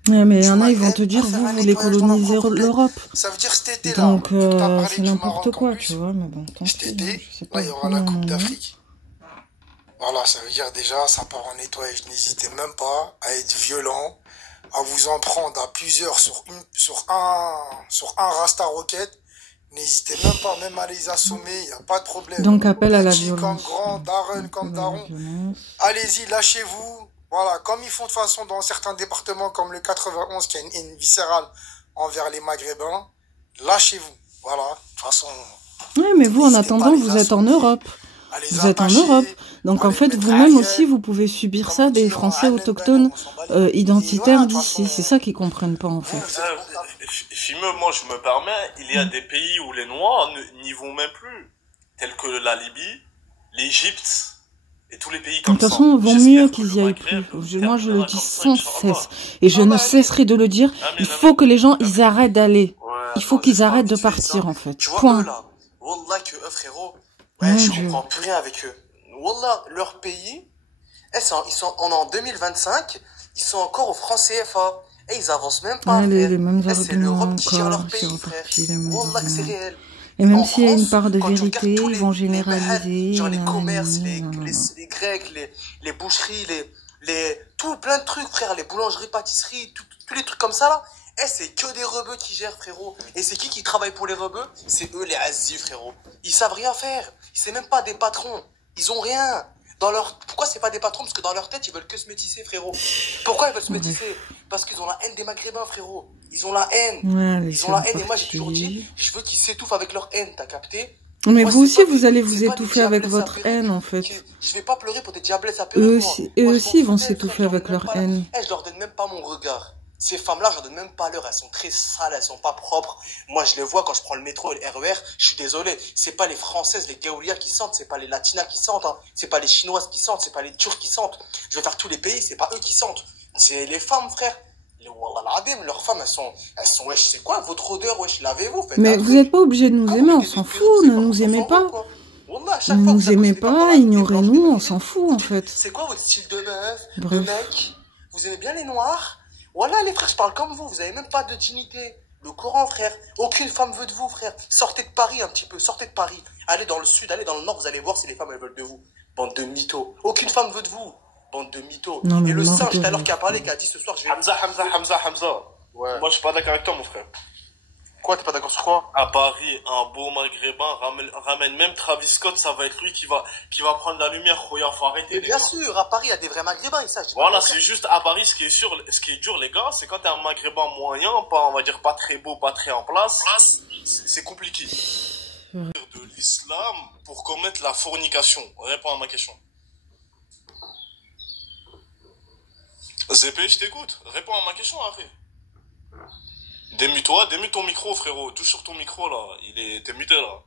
Ouais, mais il y en a, ils vont te dire, vous voulez coloniser l'Europe. Ça veut dire cet été, là. Donc, c'est n'importe quoi, tu vois, mais bon, tant cet pis, été, je sais là, pas il y aura la Coupe comment, d'Afrique. Voilà, ça veut dire déjà, ça part en nettoyage. N'hésitez même pas à être violent, à vous en prendre à plusieurs sur un Rasta Rocket. N'hésitez même pas, même à les assommer, il n'y a pas de problème. Donc, appel à la Petit violence. comme grand, daron comme daron. Allez-y, lâchez-vous. Voilà, comme ils font de toute façon dans certains départements comme le 91 qui a une haine viscérale envers les Maghrébins, lâchez-vous. Voilà, de toute façon... Oui, mais vous, en attendant, vous êtes en Europe. Vous êtes en Europe. Donc, en fait, vous-même aussi, vous pouvez subir ça des Français autochtones identitaires d'ici. C'est ça qu'ils comprennent pas, en fait. Fimeux, moi, je me permets, il y a des pays où les Noirs n'y vont même plus, tels que la Libye, l'Égypte, et tous les pays comme ça. De toute façon, vaut mieux qu'ils y aillent plus. Moi, je le dis sans cesse. Et je ne cesserai de le dire. Il faut que les gens, ils arrêtent d'aller. Il faut qu'ils arrêtent de partir, en fait. Point. Wallah que eux, frérot, ouais, je comprends plus rien avec eux. Wallah, leur pays, on est en 2025, ils sont encore au franc CFA. Et ils avancent même pas, les mêmes c'est l'Europe qui gère leur encore, pays, frère. Wallah que c'est réel. Et même s'il y a une part de vérité, ils vont généraliser. Genre les commerces, les Grecs, les boucheries, tout plein de trucs, frère, les boulangeries, pâtisseries, tous les trucs comme ça, là. C'est que des rebeux qui gèrent, frérot. Et c'est qui travaille pour les rebeux? C'est eux, les Aziz, frérot. Ils savent rien faire. C'est même pas des patrons. Ils ont rien. Pourquoi c'est pas des patrons? Parce que dans leur tête, ils veulent que se métisser, frérot. Pourquoi ils veulent se métisser? Parce qu'ils ont la haine des Maghrébins, frérot. Ils ont la haine. Ils ont la haine. Et moi, j'ai toujours dit, je veux qu'ils s'étouffent avec leur haine, t'as capté? Mais moi, vous aussi, vous allez vous étouffer avec votre haine, en fait. Je vais pas pleurer pour des diablesses à Eux aussi vont s'étouffer avec leur haine. Je leur donne même pas mon regard. Ces femmes-là, je leur donne même pas l'heure. Elles sont très sales, elles sont pas propres. Moi, je les vois quand je prends le métro et le RER. Je suis désolé. C'est pas les Françaises, les Gaoulias qui sentent. C'est pas les Latinas qui sentent. Hein. C'est pas les Chinoises qui sentent. C'est pas les Turcs qui sentent. Je vais faire tous les pays. C'est pas eux qui sentent. C'est les femmes, frère. Wallah l'adem, leurs femmes, elles sont, wesh, c'est quoi votre odeur, wesh, lavez-vous, faites. Mais vous n'êtes pas obligés de nous aimer, on s'en fout. Ne nous aimez pas. Ne nous aimez pas, ignorez-nous, on s'en fout, en fait. C'est quoi votre style de meuf, de mec? Vous aimez bien les noirs? Voilà, les frères, je parle comme vous. Vous avez même pas de dignité. Le Coran, frère. Aucune femme veut de vous, frère. Sortez de Paris un petit peu. Sortez de Paris. Allez dans le sud, allez dans le nord. Vous allez voir si les femmes, elles veulent de vous. Bande de mythos. Aucune femme veut de vous. Bande de mythos. Et le singe, tout à l'heure, qui a parlé, qui a dit ce soir, je vais... Hamza. Ouais. Moi, je suis pas d'accord avec toi, mon frère. Quoi, t'es pas d'accord sur quoi? À Paris, un beau maghrébin ramène même Travis Scott, ça va être lui qui va prendre la lumière. Khoya, faut arrêter. Mais bien sûr, à Paris, il y a des vrais maghrébins, ça. Voilà, c'est juste à Paris, ce qui est dur, les gars, c'est quand t'es un maghrébin moyen, on va dire pas très beau, pas très en place, c'est compliqué. De l'islam pour commettre la fornication. Réponds à ma question. ZP, je t'écoute. Réponds à ma question, après. Démute-toi, démute ton micro, frérot. Touche sur ton micro, là. T'es muté, là.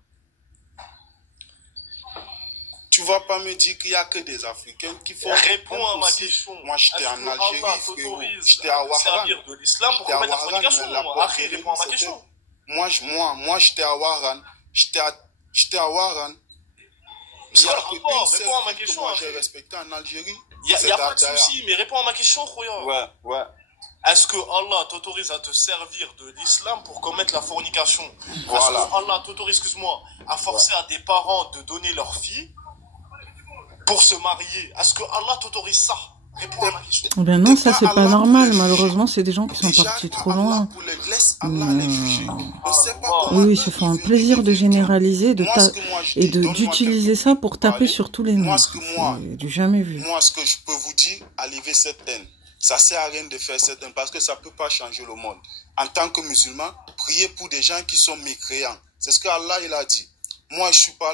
Tu vas pas me dire qu'il y a que des Africains qui font... Réponds à ma question. Moi, j'étais en Algérie, frérot. J'étais à Ouaran. Servir de l'islam pour commettre la fornication. Après, réponds à ma question. Moi, j'étais à Ouaran. J'étais à Ouaran. C'est quoi le rapport? Réponds à ma question. Moi, j'ai respecté en Algérie. Il y a pas de souci, mais réponds à ma question, Khoya. Ouais. Est-ce que Allah t'autorise à te servir de l'islam pour commettre la fornication? Voilà. Est-ce que Allah t'autorise, à forcer à des parents de donner leur fille pour se marier? Est-ce que Allah t'autorise ça? Ben non, ça c'est pas normal. Malheureusement, c'est des gens qui sont partis trop loin. Oui, ils se font un plaisir de généraliser et d'utiliser ça pour taper sur tous les noirs. C'est du jamais vu. Moi, ce que je peux vous dire, enlever cette haine. Ça sert à rien de faire cette haine parce que ça peut pas changer le monde. En tant que musulman, priez pour des gens qui sont mécréants. C'est ce qu'Allah il a dit. Moi, je suis pas...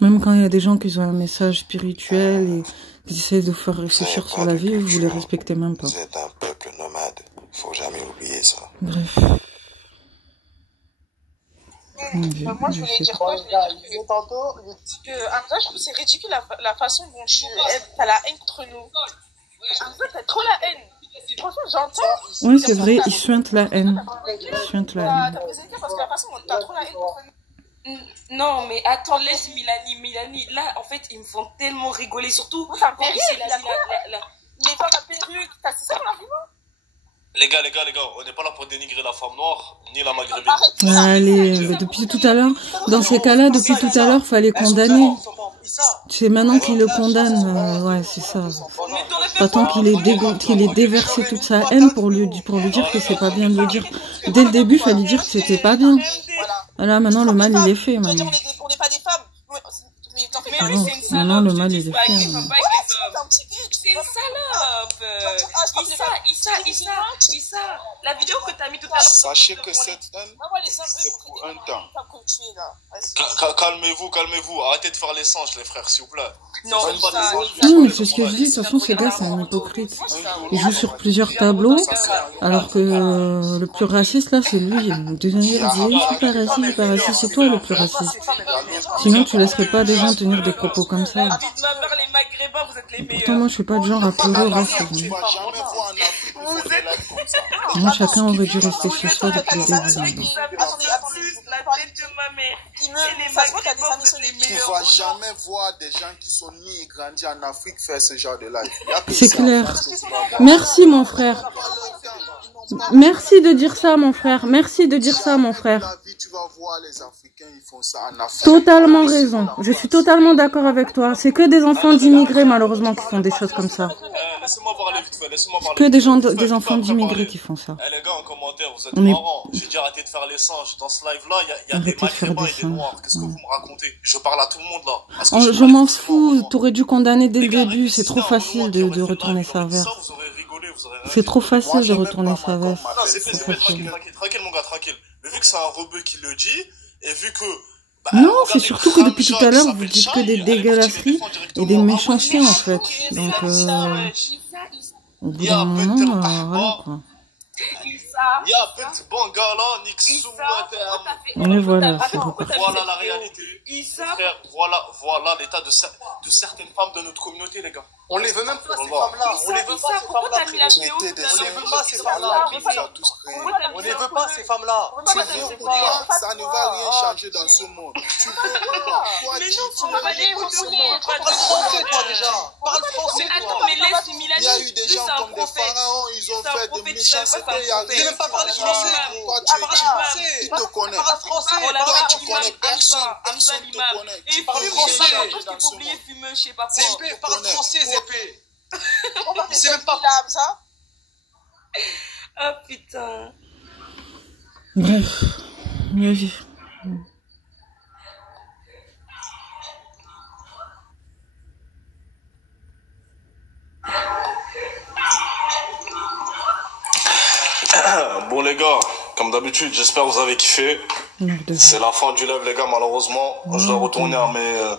Même quand il y a des gens qui ont un message spirituel et qui essaient de faire réfléchir sur la vie, vous les respectez même pas. Vous êtes un peuple nomade. Faut jamais oublier ça. Bref. Moi, je voulais dire quoi? Je trouve que c'est ridicule la façon dont t'as la haine contre nous. Hamza, t'as trop la haine. Franchement, j'entends. Oui, c'est vrai, ils suintent la haine. Ils suintent la haine. T'as présenté parce que la façon dont t'as trop la haine contre nous. Non, mais attends, laisse Milani. Là, en fait, ils me font tellement rigoler. Surtout, quand c'est les femmes à perruque. C'est ça qu'on a vu, moi? Les gars, on n'est pas là pour dénigrer la femme noire, ni la maghrébine. Allez, depuis tout à l'heure, dans ces cas-là, depuis tout à l'heure, fallait condamner. C'est maintenant qu'il le condamne, ouais, c'est ça. Pas tant qu'il ait déversé toute sa haine pour lui dire que c'est pas bien de le dire. Dès le début, fallait dire que c'était pas bien. Voilà, maintenant le mal il est fait, maintenant. On n'est pas des femmes. Ah non, maintenant le mal il est fait. C'est une salope. Issa, la vidéo que t'as mis tout à l'heure. Sachez que cette haine, c'est pour un temps. Calmez-vous. Arrêtez de faire les singes, les frères, s'il vous plaît. Non, mais c'est ce que je dis. De toute façon, ces gars, c'est un hypocrite. Il joue sur plusieurs tableaux, alors que le plus raciste, là, c'est lui. Le deuxième, il dit, je suis pas raciste, c'est toi le plus raciste. Sinon, tu laisserais pas des gens tenir des propos comme ça. Pourtant, moi, je suis pas de genre à pleurer au racisme. Moi, chacun aurait dû rester chez soi depuis le début. Tu vas jamais voir des gens qui sont nés et grandis en Afrique faire ce genre de live. C'est clair. Merci, mon frère. Merci de dire ça, mon frère. Merci de dire ça, mon frère. Totalement raison. Je suis totalement d'accord avec toi. C'est que des enfants d'immigrés, malheureusement, qui font des choses comme ça. Laissez-moi parler vite fait. C'est que des enfants d'immigrés qui font ça. Les gars, en commentaire, vous êtes marrants. J'ai dit arrêtez de faire les singes. Dans ce live-là, il y a des maghrébins et des noirs. Qu'est-ce que vous me racontez? Je parle à tout le monde là. Je m'en fous. T'aurais dû condamner dès le début. C'est trop facile de retourner sa veste. C'est trop facile de retourner sa veste. Non, c'est fait. Tranquille, mon gars, tranquille. Mais vu que c'est un rebeu qui le dit, et vu que... Non, c'est surtout que depuis tout à l'heure, vous dites que des dégueulasseries et des méchancetés, en fait. Donc, au bout d'un moment, voilà, quoi. Mais voilà, c'est reparti. Voilà la réalité. Frère, voilà l'état de certaines femmes de notre communauté, les gars. On les veut même pas, ces femmes-là. On les veut pas, ces femmes-là. On les veut pas, ces femmes-là. On les veut pas, ces femmes-là. Tu veux ou pas, ça ne va rien changer dans ce monde. Tu veux ou pas, toi, tu vas aller Parle français, toi, déjà. Parle français, toi. Attends, mais laisse Milani. Il y a eu des gens comme des pharaons, ils ont fait de méchancetés. Il n'a même pas parlé français. Toi, tu es français. Qui te connaît? Parle français. Toi, tu connais personne. Personne ne te connaît. Tu parles français. Zépé, parle français, Zépé. C'est même pas ça. Oh putain. Bref, vas-y. Bon les gars, comme d'habitude, j'espère que vous avez kiffé. C'est la fin du live les gars, malheureusement. Je dois retourner à mes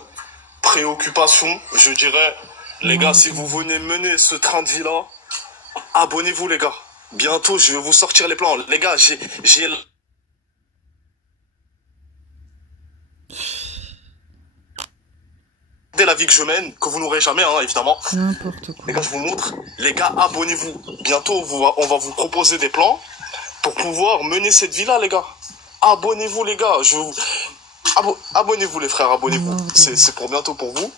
préoccupations, je dirais. Les gars, si vous venez mener ce train de vie là, abonnez-vous les gars. Bientôt, je vais vous sortir les plans. Les gars, j'ai la vie que je mène, que vous n'aurez jamais, hein, évidemment. N'importe quoi. Les gars, je vous montre. Les gars, abonnez-vous. Bientôt, on va vous proposer des plans pour pouvoir mener cette vie-là, les gars. Abonnez-vous, les gars. Abonnez-vous, les frères, abonnez-vous. C'est pour bientôt pour vous.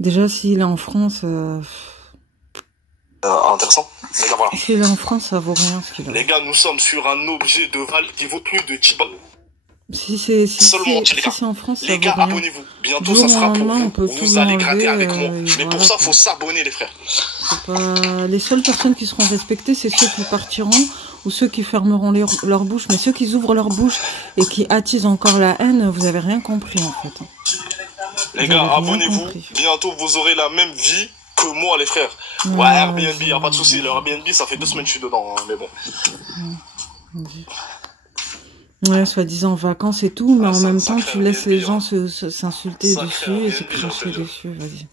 Déjà, s'il est en France... intéressant. Les gars, voilà. S'il est en France, ça vaut rien ce qu'il a. Les gars, nous sommes sur un objet de valeur qui vaut plus de 10 balles. Si c'est en France, les gars, abonnez-vous. Bientôt, ça sera pour vous. Vous allez gratter avec moi. Mais pour ça, faut s'abonner, les frères. Les seules personnes qui seront respectées, c'est ceux qui partiront ou ceux qui fermeront leur bouche. Mais ceux qui ouvrent leur bouche et qui attisent encore la haine, vous avez rien compris, en fait. Les gars, abonnez-vous. Bientôt, vous aurez la même vie que moi, les frères. Ouais, Airbnb, y a pas de souci. Le Airbnb, ça fait 2 semaines que je suis dedans, hein, mais bon. Ouais, soi-disant vacances et tout, mais en même temps, tu laisses les gens s'insulter dessus et se cracher dessus, vas-y.